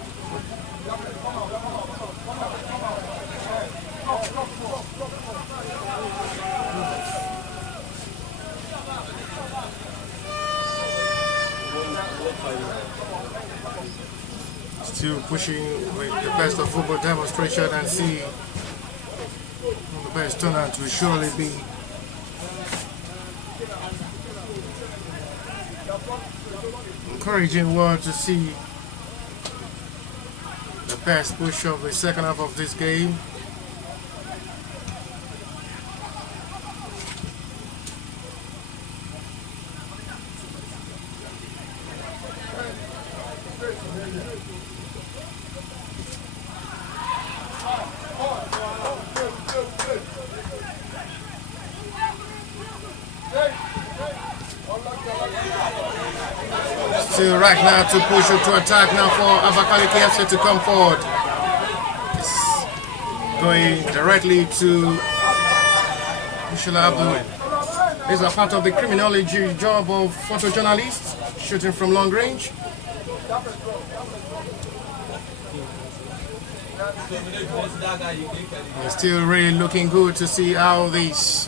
Still pushing with the best of football demonstration and see the best turnout will surely be encouraging word to see the best push of the second half of this game. Still right now to push it to attack now for Abakaliki FC to come forward. It's going directly to Inshallah Abdul. These are part of the criminology job of photojournalists, shooting from long range. It's still really looking good to see how these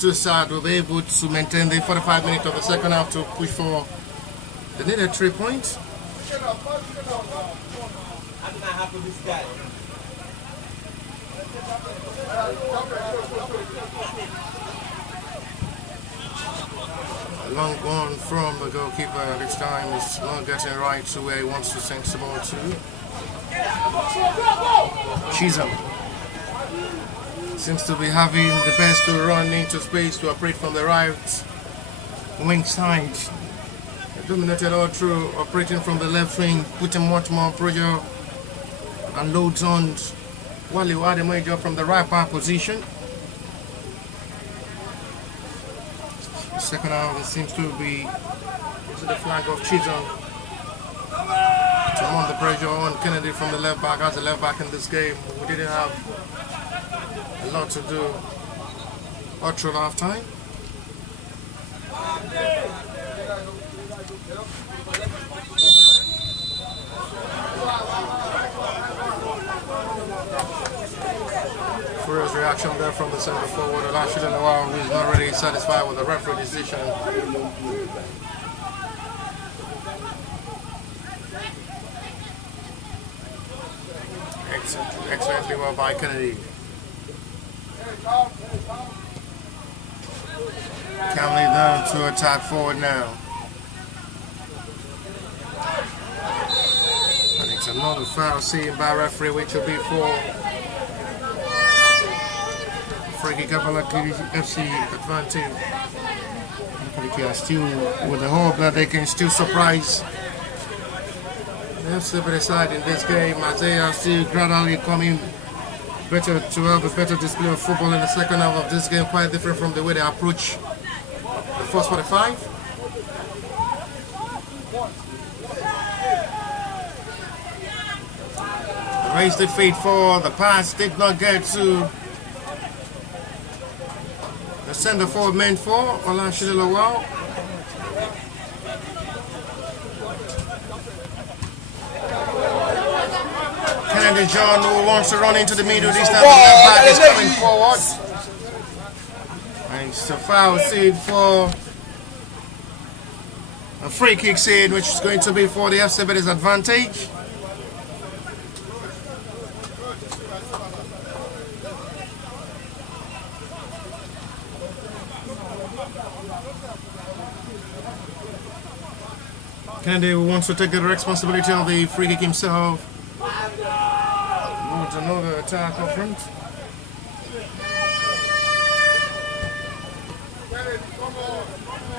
two sides will be able to maintain the 45 minutes of the second half to push for the needed 3 points. I'm not happy with this guy. A long one from the goalkeeper. This time is not getting right to where he wants to send the ball to. Chisholm seems to be having the best to run into space to operate from the right wing side. Dominated all through, operating from the left wing, putting much more pressure and loads on while you had a major from the right back position. The second half it seems to be into the flank of Chisholm to mount the pressure on Kennedy from the left back. As a left back in this game, we didn't have a lot to do all through half time. First reaction there from the centre forward, Olashide Lawal, who is not really satisfied with the referee decision. Excellently well by Kennedy. Calmly down to attack forward now. And it's another foul seen by referee, which will be for Ebedei Vs Abakaliki FC advantage. Abakaliki are still with the hope that they can still surprise the FC side in this game, as they are still gradually coming better to have a better display of football in the second half of this game, quite different from the way they approach the first 45. Raised the feet for the pass, did not get to the centre forward meant for Olashide Lawal. Kennedy John, who wants to run into the middle, this time the left back is coming forward. And it's a foul seed for a free kick seed, which is going to be for the FC Ebedei's advantage. Kennedy wants to take the responsibility of the free kick himself. Wants another attack up front.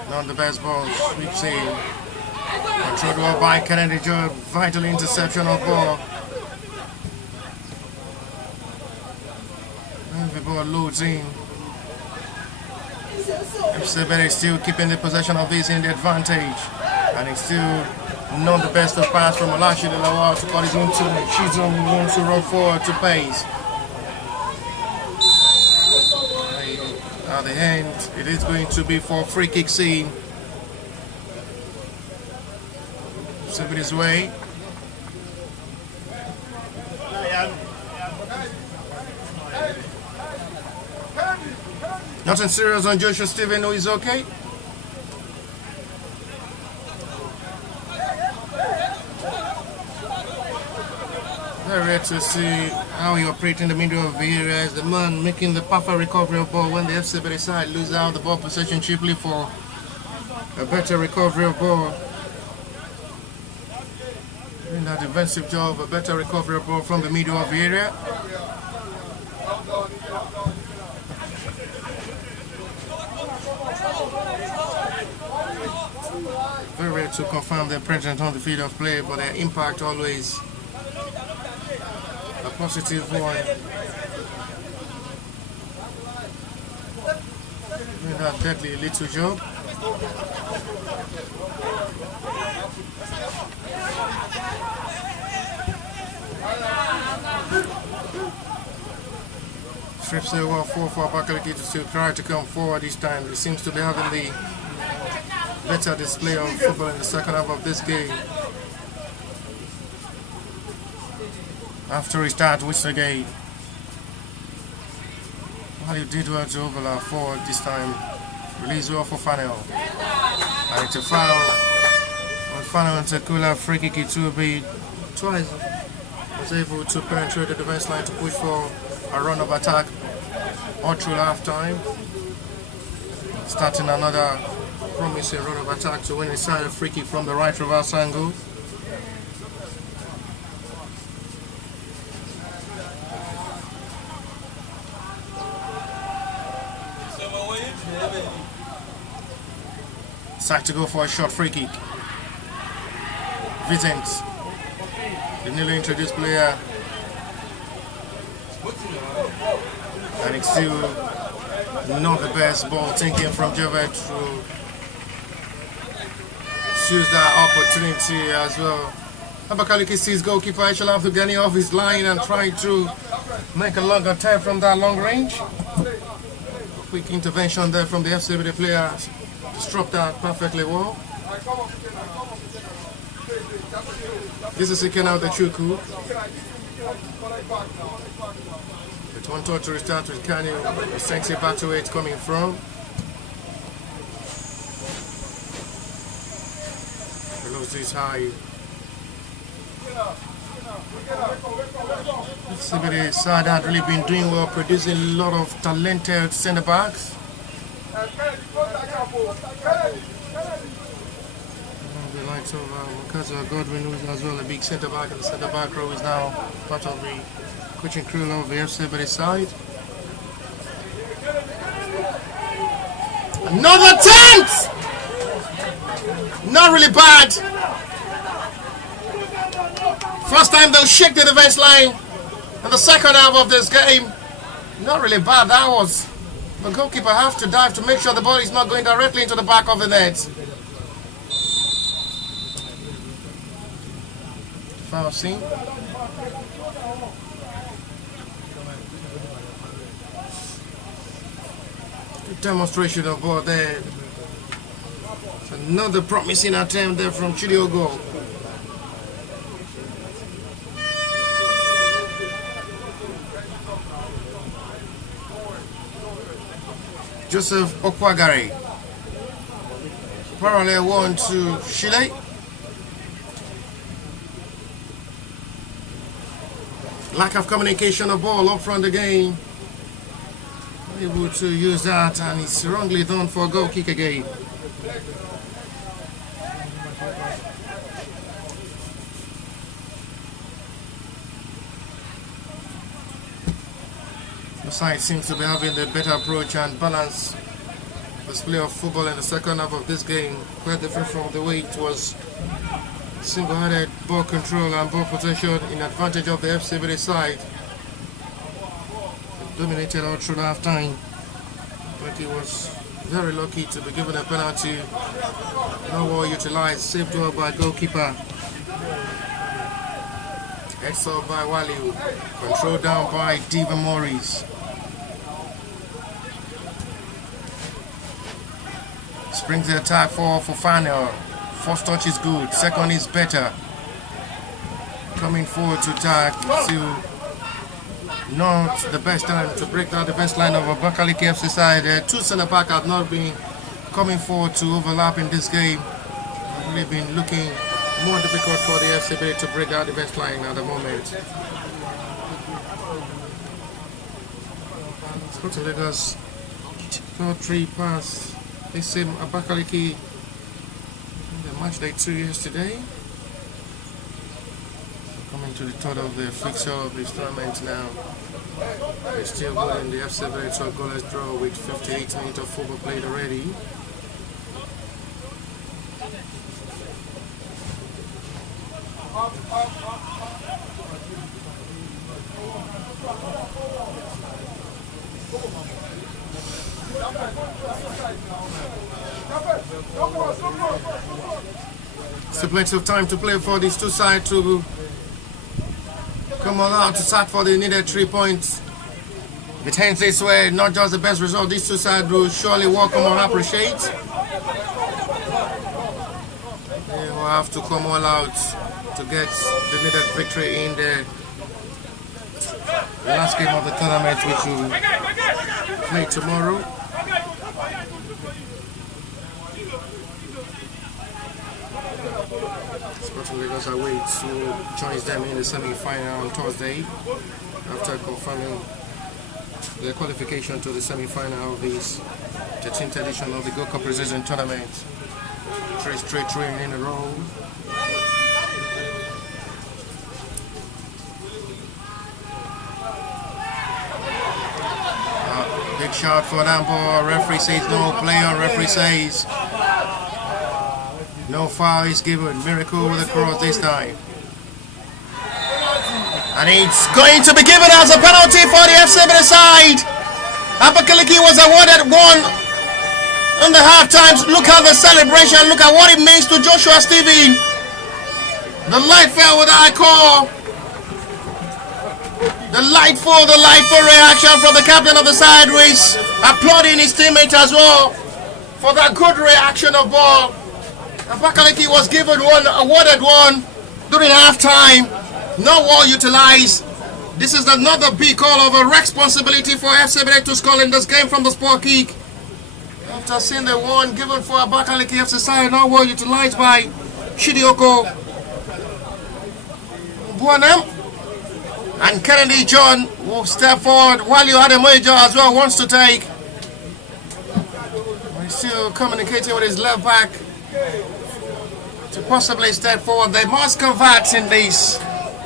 Not the best ball, we've seen. Controlled well by Kennedy Joe, vital interception of ball. And the ball loads in. FC Ebedei still keeping the possession of this in the advantage. And it's still not the best of pass from Olashide Lawal to cut it into Chisholm, who wants to run forward to pace. At the end, it is going to be for free kick scene. Ebedei's way. Nothing serious on Joshua Stephen, who is okay. Very rare to see how he operates in the middle of the area as the man making the perfect recovery of ball when the FC Ebedei side lose out the ball possession cheaply for a better recovery of ball. Doing that defensive job, a better recovery of ball from the middle of the area. Very rare to confirm their presence on the field of play, but their impact always a positive one. Doing that deadly little job. Strips it well for Abakaliki to still try to come forward this time. He seems to be having the better display of football in the second half of this game. After he started with the game, well, he did well to overlap forward this time. Release well for Fanel. And it's a foul on final Tekula free kick. It will be twice. Was able to penetrate the defense line to push for a run of attack all through half time. Starting another promising run of attack to win inside a free kick from the right reverse angle. Decide to go for a short free kick. Vincent, the newly introduced player, and it's still not the best ball thinking from Javed to choose that opportunity as well. Abakaliki sees goalkeeper Echelon to getting off his line and trying to make a longer time from that long range. Quick intervention there from the FC Ebedei player. Struck that perfectly well. This is Iken out the Chuku. With one touch to restart with Kanye. The sexy back to where it's coming from. Velocity is high. Ebedei side had really been doing well, producing a lot of talented centre backs. The likes of Makaza Godwin, who's as well a big centre back, and the centre back row is now part of the coaching crew of the FC Ebedei side. Another attempt! Not really bad. First time they'll shake the defense line in the second half of this game. Not really bad. That was the goalkeeper have to dive to make sure the ball is not going directly into the back of the net. Foul scene. Good demonstration of ball there. Another promising attempt there from Chidiogo. Joseph Okwagare. Parallel one to Shile. Lack of communication of ball up front again. Able to use that, and it's wrongly done for a goal kick again. The side seems to be having the better approach and balance display of football in the second half of this game, quite different from the way it was. Single-handed ball control and ball possession in advantage of the FC Ebedei side. Dominated all through half time, but he was very lucky to be given a penalty. No well utilized, saved well by goalkeeper. Excel by Waliu, controlled down by Diva Morris. Springs the attack for Fofana. First touch is good, second is better. Coming forward to attack, still not the best time to break that defense line of Abakaliki FC side. Two centre back have not been coming forward to overlap in this game. Really been looking more difficult for the FC Ebedei to break that defense line at the moment. Scott Lagos 4-3 pass. They same Abakaliki in the match day 2 yesterday. Coming to the third of the fixture of this tournament now. They're still holding the FC Ebedei to a goalless draw with 58 minutes of football played already. So plenty of time to play for these two sides to come all out to start for the needed 3 points. If it ends this way, not just the best result these two sides will surely welcome or appreciate. They will have to come all out to get the needed victory in the last game of the tournament, which will play tomorrow. Lagos awaits who joins them in the semi-final on Thursday after confirming their qualification to the semi-final of this 13th edition of the Gold Cup Precision Tournament. 3 straight wins in a row. Big shot for that ball. Referee says no play on. Referee says no foul is given. Miracle with a cross this time. And it's going to be given as a penalty for the FC Ebedei side. Abakaliki was awarded one in the halftime. Look at the celebration. Look at what it means to Joshua Stephen. The light fell with the high call. The delightful reaction from the captain of the side, who is applauding his teammate as well for that good reaction of ball. Abakaliki was awarded one during halftime. No well utilized. This is another big call of a responsibility for FC Ebedei to score in this game from the sport kick. After seeing the one given for Abakaliki FC side, not well utilized by Chidioko Buanem. And Kennedy John will step forward while you had a major as well wants to take. He's still communicating with his left back to possibly step forward. They must convert in these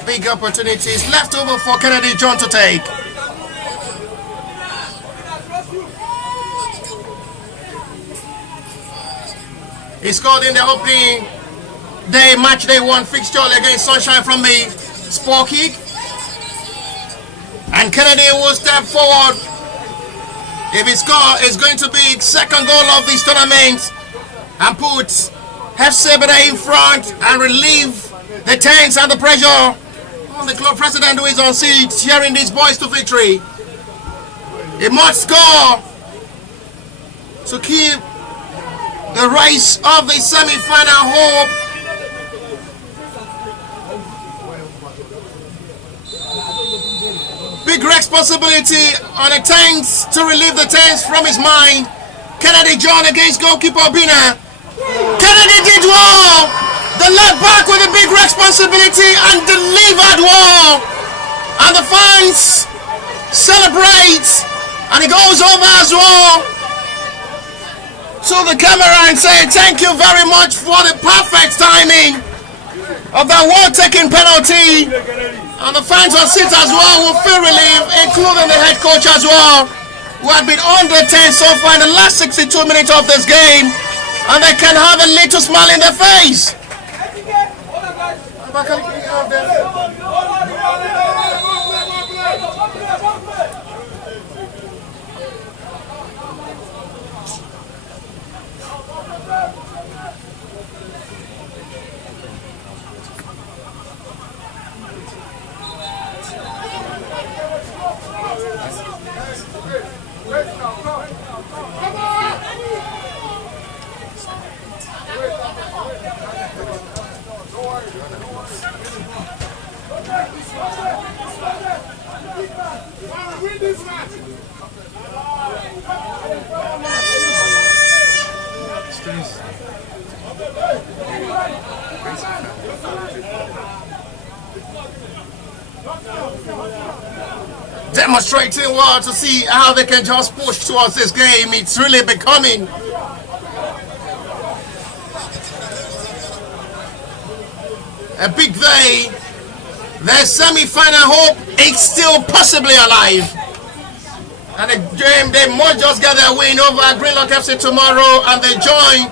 big opportunities left over for Kennedy John to take. He scored in the opening day, match day 1 fixture against Sunshine from the sport kick. And Kennedy will step forward. If he scores, it's going to be second goal of this tournament and put FC Ebedei in front and relieve the tense and the pressure on the club president, who is on seat cheering these boys to victory. He must score to keep the race of the semi-final hope. Big responsibility on a tense to relieve the tense from his mind. Kennedy John against goalkeeper Bina. Kennedy did well. The left back with a big responsibility and delivered well. And the fans celebrate. And he goes over as well to the camera and say thank you very much for the perfect timing of that well-taken penalty. And the fans on seats as well will feel relief, including the head coach as well, who had been under 10 so far in the last 62 minutes of this game. And they can have a little smile in their face. Demonstrating well to see how they can just push towards this game. It's really becoming a big day. Their semi-final hope is still possibly alive. And the game, they must just get their win over Greenlock FC tomorrow, and they join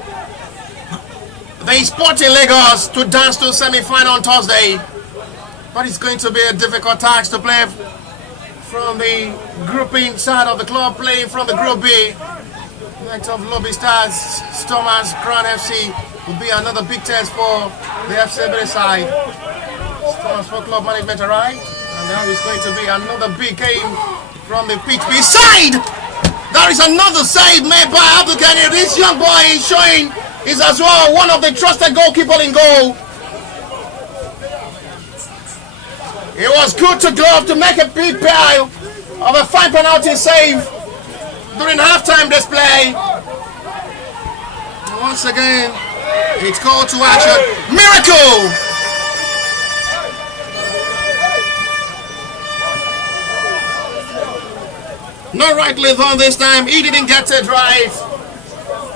the Sporting Lagos to dance to semi-final on Thursday. But it's going to be a difficult task to play from the grouping side of the club, playing from the Group B. Next of Lobby Stars, Stormers, Crown FC will be another big test for the FC Ebedei side. Stormers for club management arrived, and now it's going to be another big game from the pitch B side. There is another save made by Abdulkani. This young boy is showing is as well one of the trusted goalkeepers in goal. It was good to glove to make a big pile of a fine penalty save during halftime display. Once again, it's called to action. Miracle Not rightly done this time. He didn't get it right.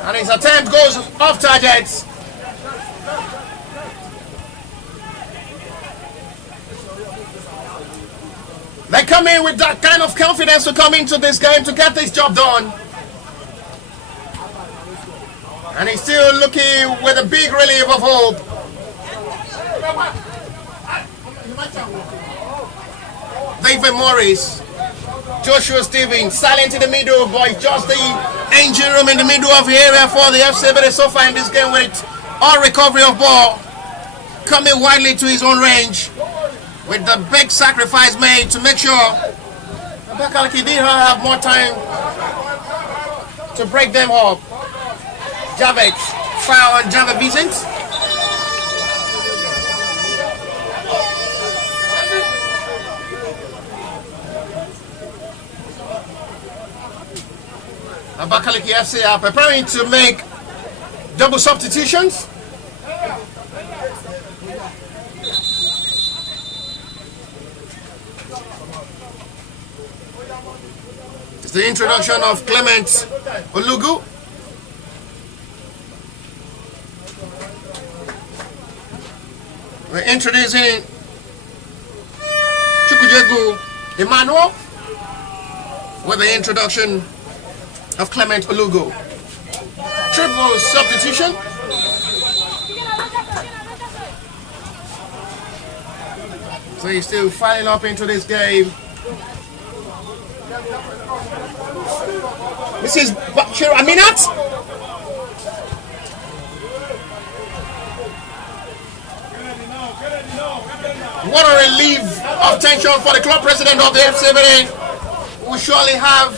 And his attempt goes off target. They come in with that kind of confidence to come into this game to get this job done. And he's still looking with a big relief of hope. David Morris, Joshua Stevens, silent in the middle, but it's just the engine room in the middle of the area for the FC. But so far in this game with all recovery of ball coming widely to his own range, with the big sacrifice made to make sure Abakaliki did have more time to break them up. Javed, foul on Ebedei Vs. Abakaliki FC are preparing to make double substitutions. It's the introduction of Clement Olugu. We're introducing Chukwujegu Emmanuel with the introduction of Clement Olugu. Triple substitution. So he's still filing up into this game. This is Bashir Aminat. What a relief of tension for the club president of the FC Ebedei, who surely have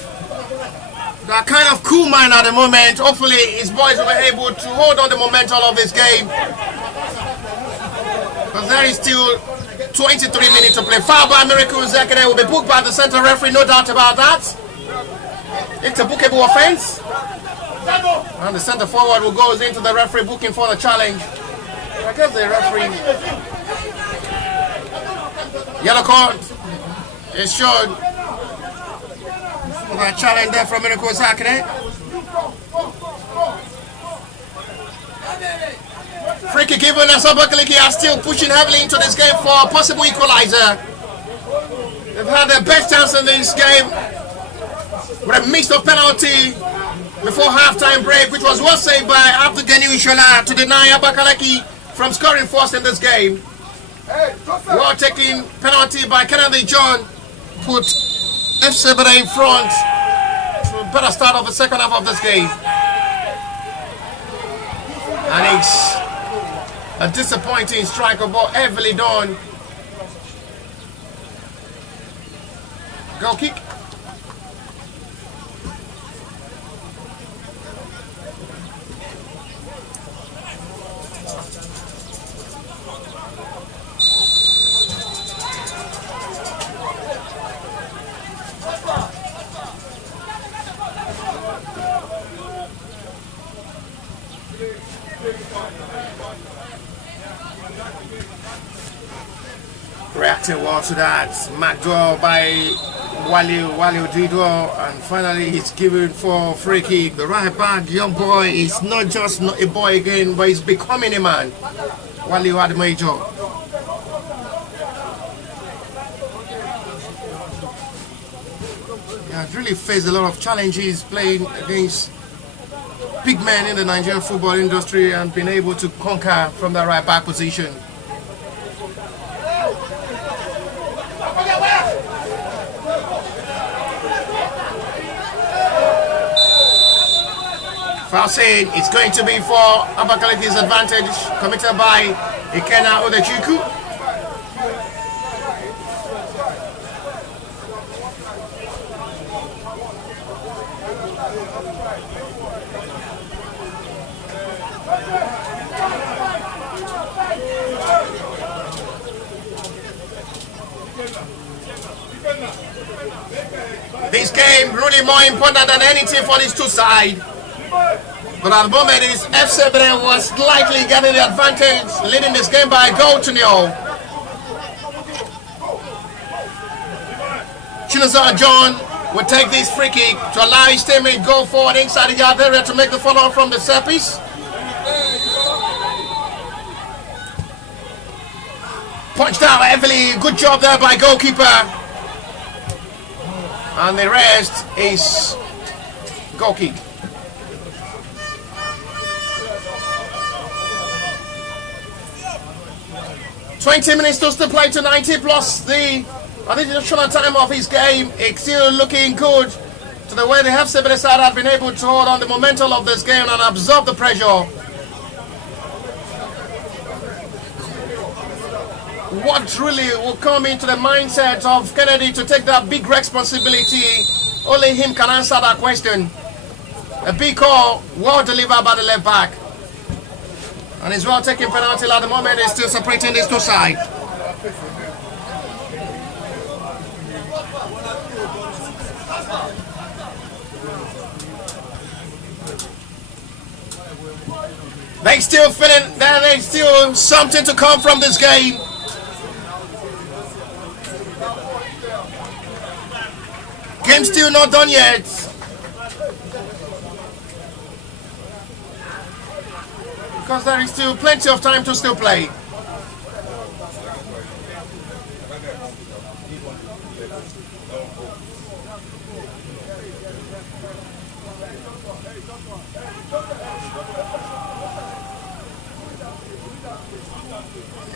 that kind of cool mind at the moment. Hopefully his boys will be able to hold on the momentum of this game, because there is still 23 minutes to play. Foul by Miracle Zekere will be booked by the center referee, no doubt about that. It's a bookable offense, and the center forward will go into the referee booking for the challenge. I guess the referee yellow card is shown for that challenge there from Miracle Zekere. Free kick given as Abakaliki are still pushing heavily into this game for a possible equalizer. They've had their best chance in this game with a mix of penalty before halftime break, which was well saved by Abdugani Ishola to deny Abakaliki from scoring first in this game. Well taking penalty by Kennedy John put FC Ebedei in front to a better start of the second half of this game. And it's a disappointing strike of ball, heavily done. Goal kick. Reacting well to that, McDowell by Wale Odido, and finally he's given for free kick. The right back, young boy, is not just not a boy again, but he's becoming a man. Wale Odido. He has really faced a lot of challenges playing against big men in the Nigerian football industry and been able to conquer from the right back position. Foul saying it's going to be for Abakaliki's advantage, committed by Ikena Odechuku. This game really more important than anything for these two sides. But at the moment, FC Ebedei was likely getting the advantage, leading this game by a goal to nil. Chinazar John will take this free kick to allow his teammate go forward inside the yard area to make the follow from the set piece. Punched out heavily. Good job there by goalkeeper. And the rest is goal kick. "20 minutes to still play to 90 plus the additional time of his game." It's still looking good to the way the Ebedei side have been able to hold on the momentum of this game and absorb the pressure. What really will come into the mindset of Kennedy to take that big responsibility, only him can answer that question. A big call, well delivered by the left back. And he's well taking penalty at the moment. He's still separating these two sides. They still feeling that there's still something to come from this game. Game still not done yet. Because there is still plenty of time to still play.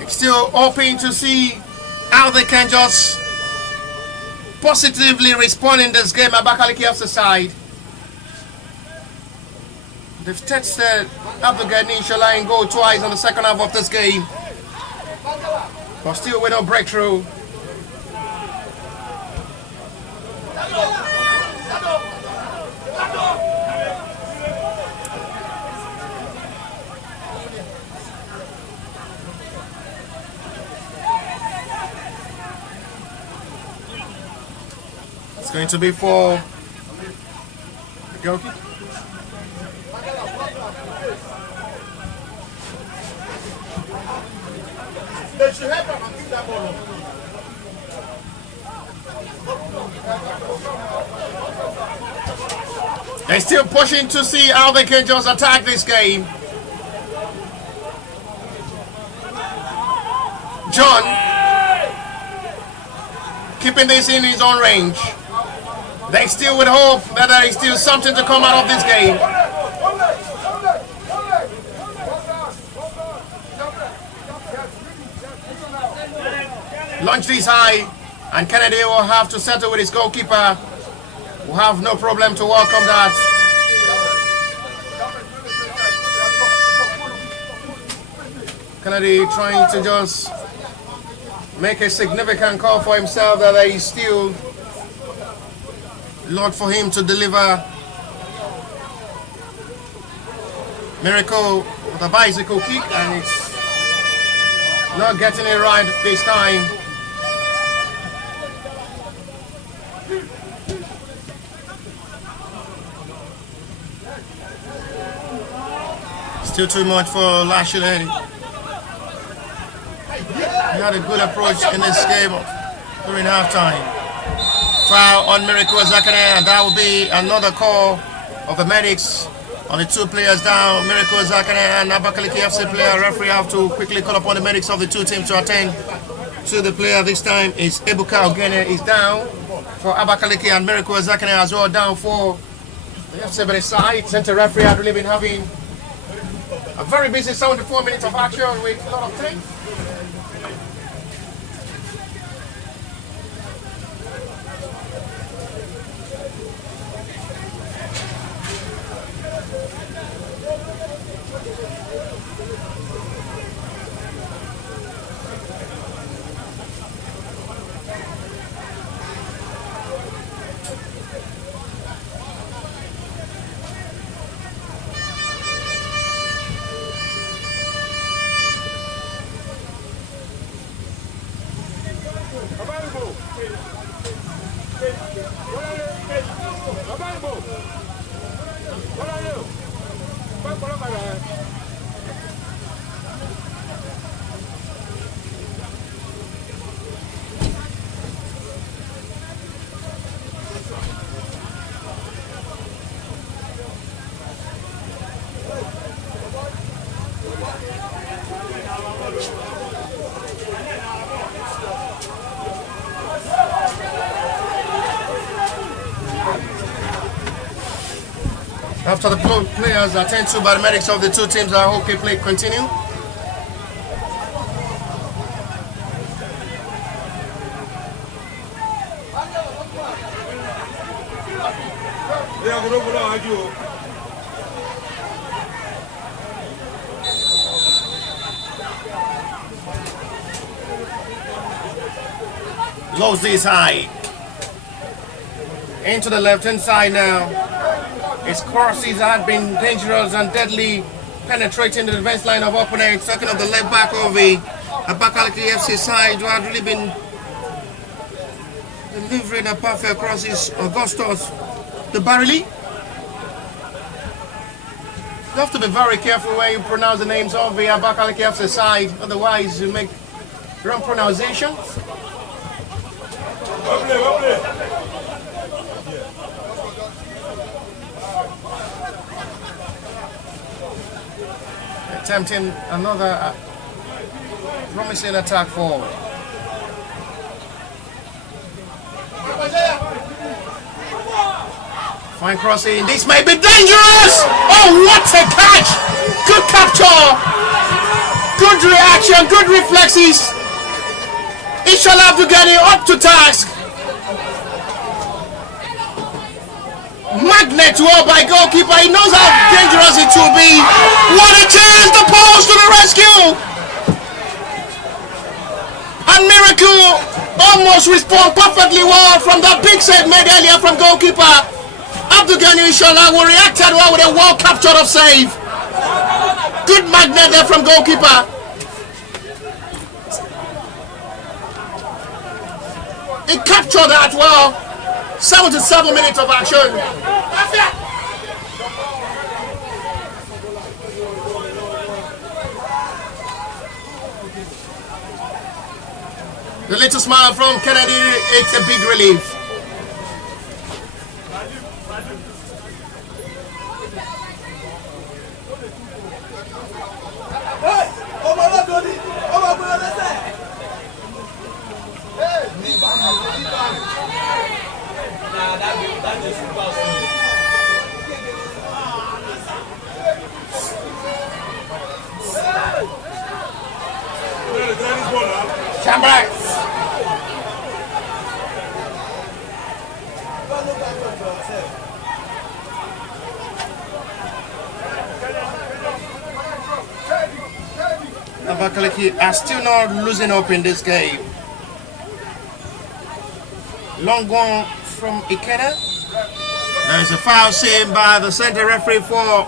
Still hoping to see how they can just positively respond in this game. Abakaliki Fc side. They've tested Ebedei Vs goal twice in the second half of this game, but still with no breakthrough. It's going to be for the goal kick. They're still pushing to see how they can just attack this game. John keeping this in his own range. They still would hope that there is still something to come out of this game. Launch this high, and Kennedy will have to settle with his goalkeeper. Will have no problem to welcome that. Kennedy trying to just make a significant call for himself that there is still a lot for him to deliver. Miracle with a bicycle kick, and it's not getting it right this time. Still too much for Lashley. He had a good approach in this game during halftime. Foul on Miracle Zakane, and that will be another call of the medics on the two players down. Miracle Zakane and Abakaliki FC player. Referee have to quickly call upon the medics of the two teams to attend to the player. This time is Ebuka Ogene is down for Abakaliki, and Miracle Zakane as well down for the FC side. Center referee had really been having a very busy 74 minutes of action with a lot of things. After the players attend to by the medics of the two teams, I hope play continue. Lows this high. Into the left hand side now. His crosses had been dangerous and deadly, penetrating the defense line of opponents. Talking of the left back of the Abakaliki FC side, who had really been delivering a perfect crosses. Augustus the Barley. You have to be very careful when you pronounce the names of the Abakaliki FC side, otherwise you make wrong pronunciations. Attempting another promising attack forward. Fine crossing. This may be dangerous. Oh, what a catch! Good capture. Good reaction. Good reflexes. Inshallah Abdugani up to task. Magnet well by goalkeeper. He knows how dangerous it will be. What a chance! The post to the rescue. And Miracle almost respond perfectly well from that big save made earlier from goalkeeper. Abdugani inshallah will react well with a well captured of save. Good magnet there from goalkeeper. He captured that well. 77 minutes of action. The little smile from Kennedy, it's a big relief. Abakaliki are still not losing up in this game. Long one from Ikeda. There is a foul seen by the center referee for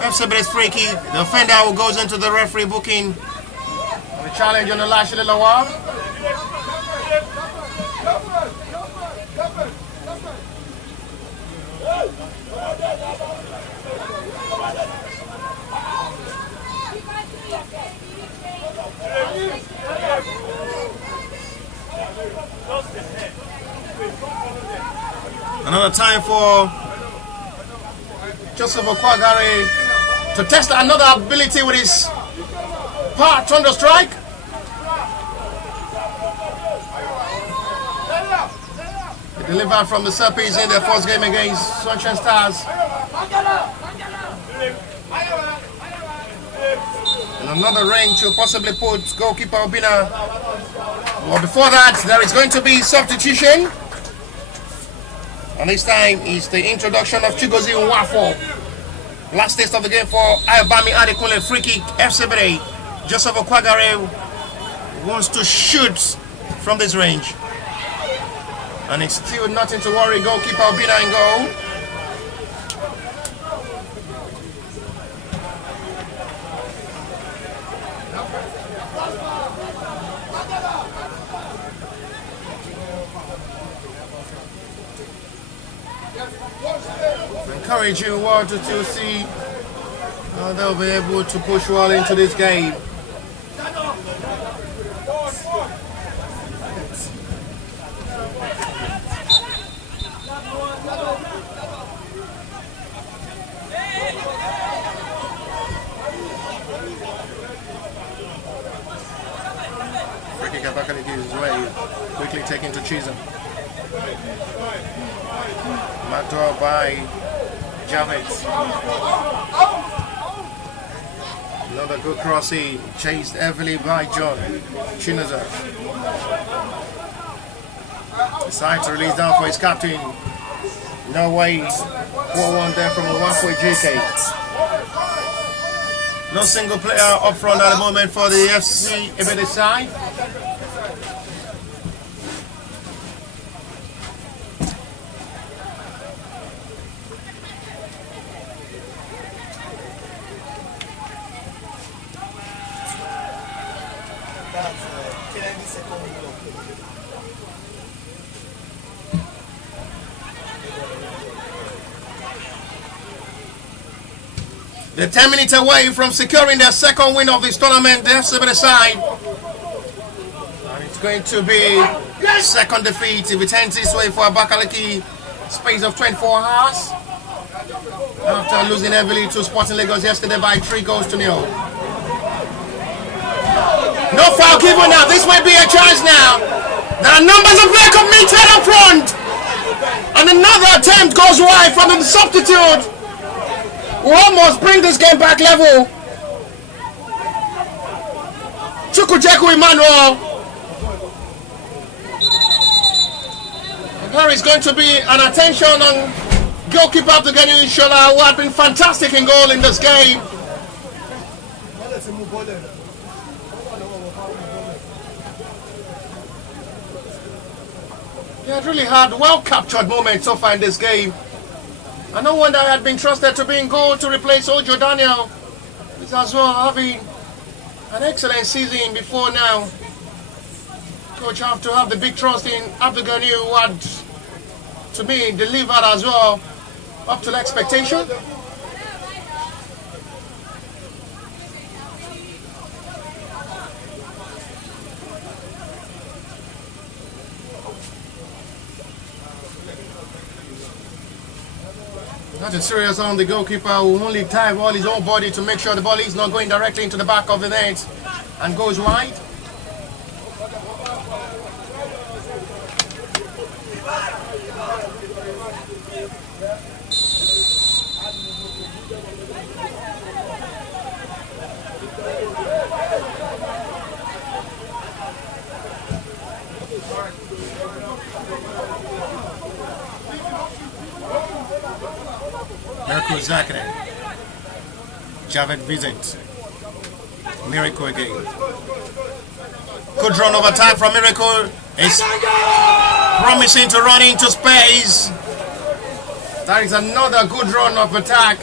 FC Ebedei's free kick. The offender who goes into the referee booking. The challenge on the last little while. Another time for Joseph Okwagari to test another ability with his power thunder strike. He delivered from the Serpents in their first game against Sunshine Stars. And another range to possibly put goalkeeper Obina. Well, before that, there is going to be substitution. And this time is the introduction of Chigozie Nwafo. Last taste of the game for Ayobami Adekunle, free kick, FC Ebedei. Joseph Okwagari wants to shoot from this range. And it's still nothing to worry, goalkeeper Obina in goal. Encourage you all to see how they'll be able to push well into this game. Free kick Abakaliki is way quickly taken to Chisholm. Marked by Javed. Another good cross in, chased heavily by John Chinoza. Decides to release down for his captain. No way. 4-1 there from Owafo JK. No single player up front at the moment for the FC Ebedei side. They're 10 minutes away from securing their second win of this tournament, the FC Ebedei side. And it's going to be second defeat if it ends this way for Abakaliki, space of 24 hours. After losing heavily to Sporting Lagos yesterday by 3 goals to 0. No foul given now. This might be a chance now. There are numbers of play committed up front. And another attempt goes wide from the substitute. We almost bring this game back level. Chukwujeku Emmanuel. There is going to be an attention on goalkeeper Abdulgani Shola, who had been fantastic in goal in this game. He had really had well-captured moments so far in this game. And no wonder he had been trusted to be in goal to replace Ojo Daniel. He's as well having an excellent season before now. Coach have to have the big trust in Abdulgani, who had, to me, delivered as well up to the expectation. Nothing serious on the goalkeeper, who only dive all his own body to make sure the ball is not going directly into the back of the net and goes wide. Miracle Zakane. Javed Vs. Miracle again. Good run of attack from Miracle. It's promising to run into space. That is another good run of attack.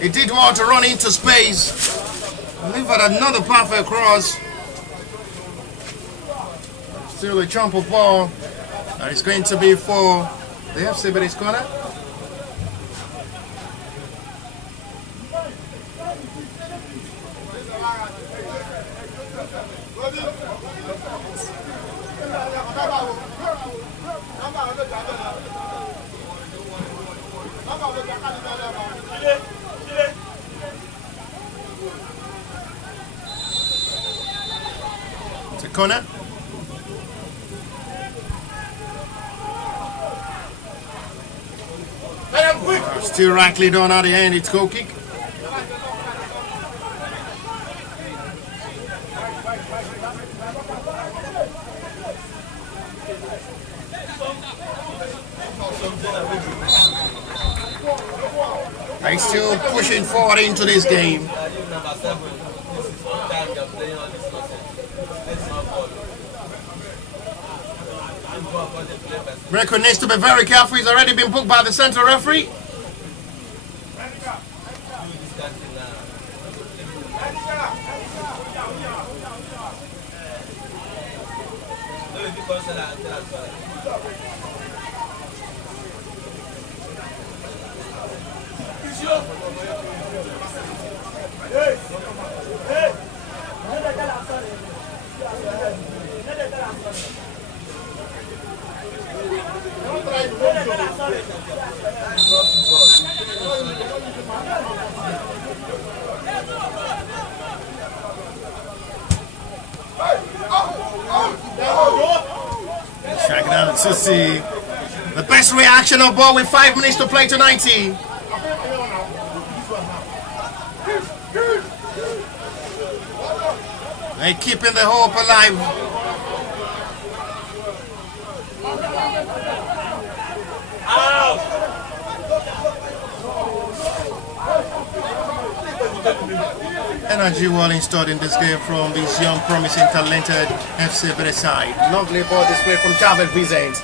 He did well to run into space. Delivered another perfect cross. Still a jump of ball. And it's going to be for the FC Ebedei's corner. It's a corner. Still rightly done at the end, it's goal kick. They're still pushing forward into this game. Miracle needs to be very careful. He's already been booked by the central referee. Checking out to see the best reaction of ball with 5 minutes to play to 90. and keeping the hope alive. Energy well installed in this game from this young, promising, talented FC Ebedei side. Lovely ball display from Ebedei Vs.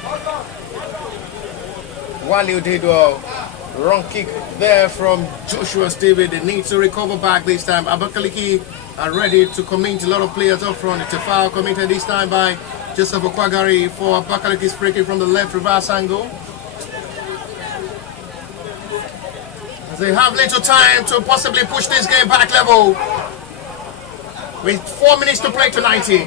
Wale Odedo, wrong kick there from Joshua Steven. They need to recover back this time. Abakaliki are ready to commit a lot of players up front. It's a foul committed this time by Joseph Okwagari for Abakaliki's free kick from the left reverse angle. They have little time to possibly push this game back level with 4 minutes to play to 90.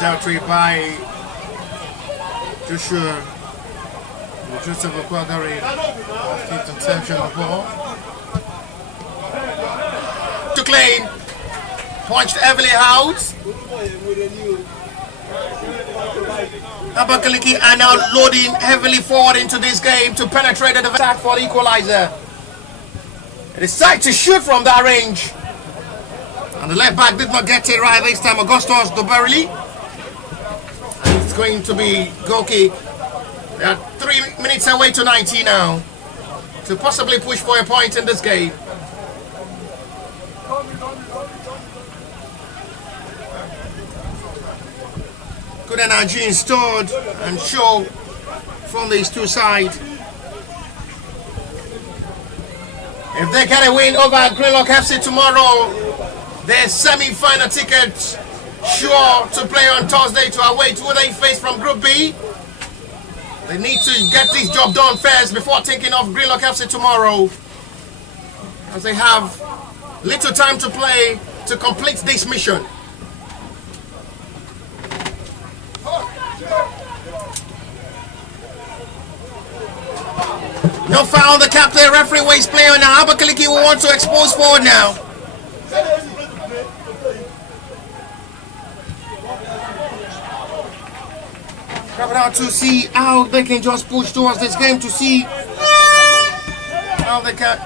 Deltry by Joshua. Joseph Okwagari keeps in tension of the ball. To claim, punched heavily out. Abakaliki are now loading heavily forward into this game to penetrate the attack for the equalizer. They decide to shoot from that range. And the left back did not get it right this time. Augustus Doberli. And it's going to be goal kick. They are 3 minutes away to 90 now to possibly push for a point in this game. Good energy installed and show from these two sides. If they get a win over Greenlock FC tomorrow, their semi-final ticket sure to play on Thursday to await who they face from Group B. They need to get this job done first before thinking of Greenlock FC tomorrow, as they have little time to play to complete this mission. No foul on the captain. Referee waste player now. Abakaliki will want to expose forward now. Grab it out to see how they can just push towards this game, to see how they can.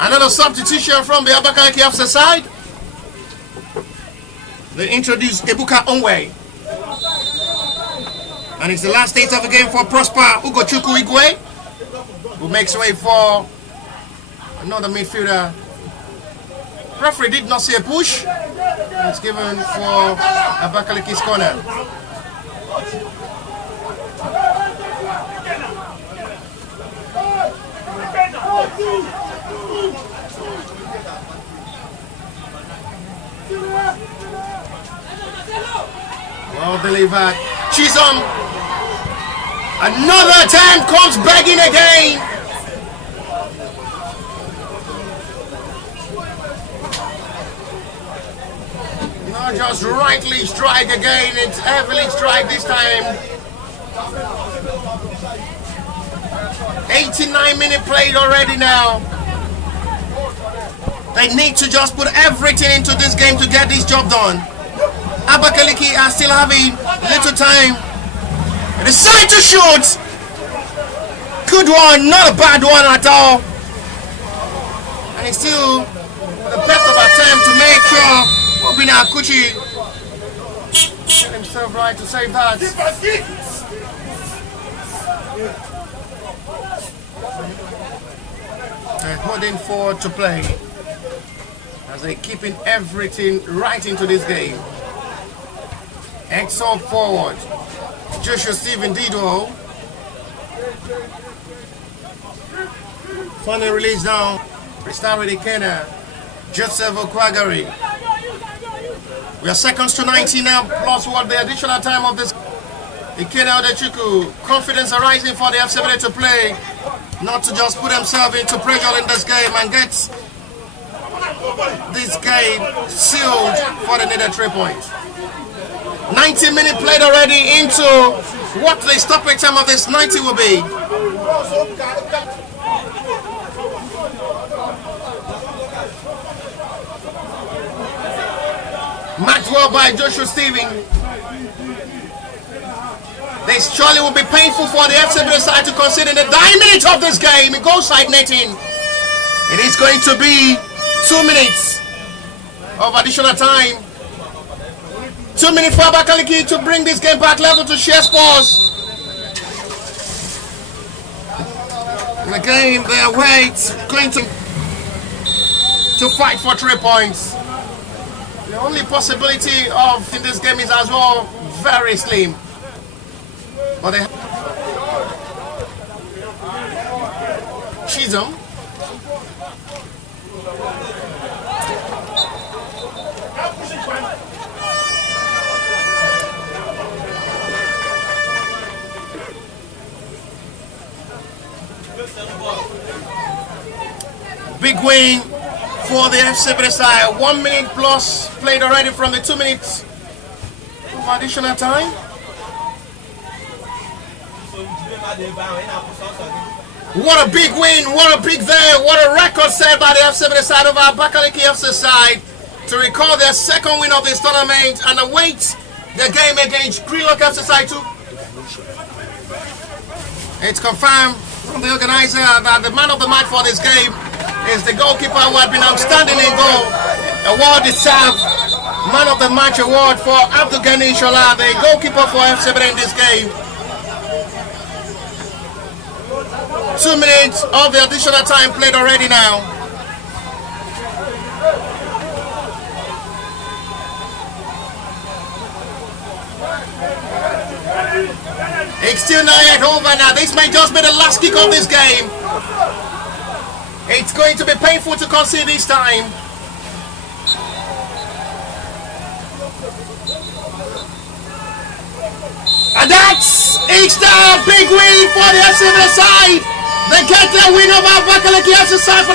Another substitution from the Abakaliki FC side. They introduce Ebuka Onwe. And it's the last stage of the game for Prosper Ugochukwu Igwe, who makes way for another midfielder. Referee did not see a push. It's given for Abakaliki's corner. Well delivered. Chisholm. Another time comes begging again. Not just rightly strike again, it's heavily strike this time. 89-minute played already now. They need to just put everything into this game to get this job done. Abakaliki are still having little time. They decide to shoot. Good one, not a bad one at all. And it's still the best of attempt to make sure Obina Akuchi get himself right to save that. They're holding forward to play as they're keeping everything right into this game. Exalt forward. Joshua Steven Dido. Final release down. Restart with Ikena. Joseph Okwagari. We are seconds to 90 now, plus what the additional time of this. Ikena Odechukwu. Confidence arising for the FC Ebedei to play. Not to just put himself into pressure in this game and get this game sealed for the needed 3 points. 90 minutes played already into what the stoppage time of this 90 will be. Marked well by Joshua Steven. This surely will be painful for the FC side to concede in the dying minute of this game. It goes side netting. It is going to be 2 minutes of additional time. 2 minutes for Abakaliki to bring this game back level to share scores. In the game, their weight going to fight for 3 points. The only possibility of in this game is as well very slim. But they Chisholm. Big win for the FC side. 1 minute plus played already from the 2 minutes of additional time. What a big win, what a big day, what a record set by the FC side of Abakaliki FC side to record their second win of this tournament and await the game against Greenlock FC side too. It's confirmed from the organizer that the man of the match for this game is the goalkeeper who had been outstanding in goal. Award deserved man of the match award for Abdul Ghani Shola, the goalkeeper for FC in this game. 2 minutes of the additional time played already now. It's still not yet over now. This may just be the last kick of this game. It's going to be painful to concede this time. And that's the big win for the FC side. They get the win over Abakaliki FC side for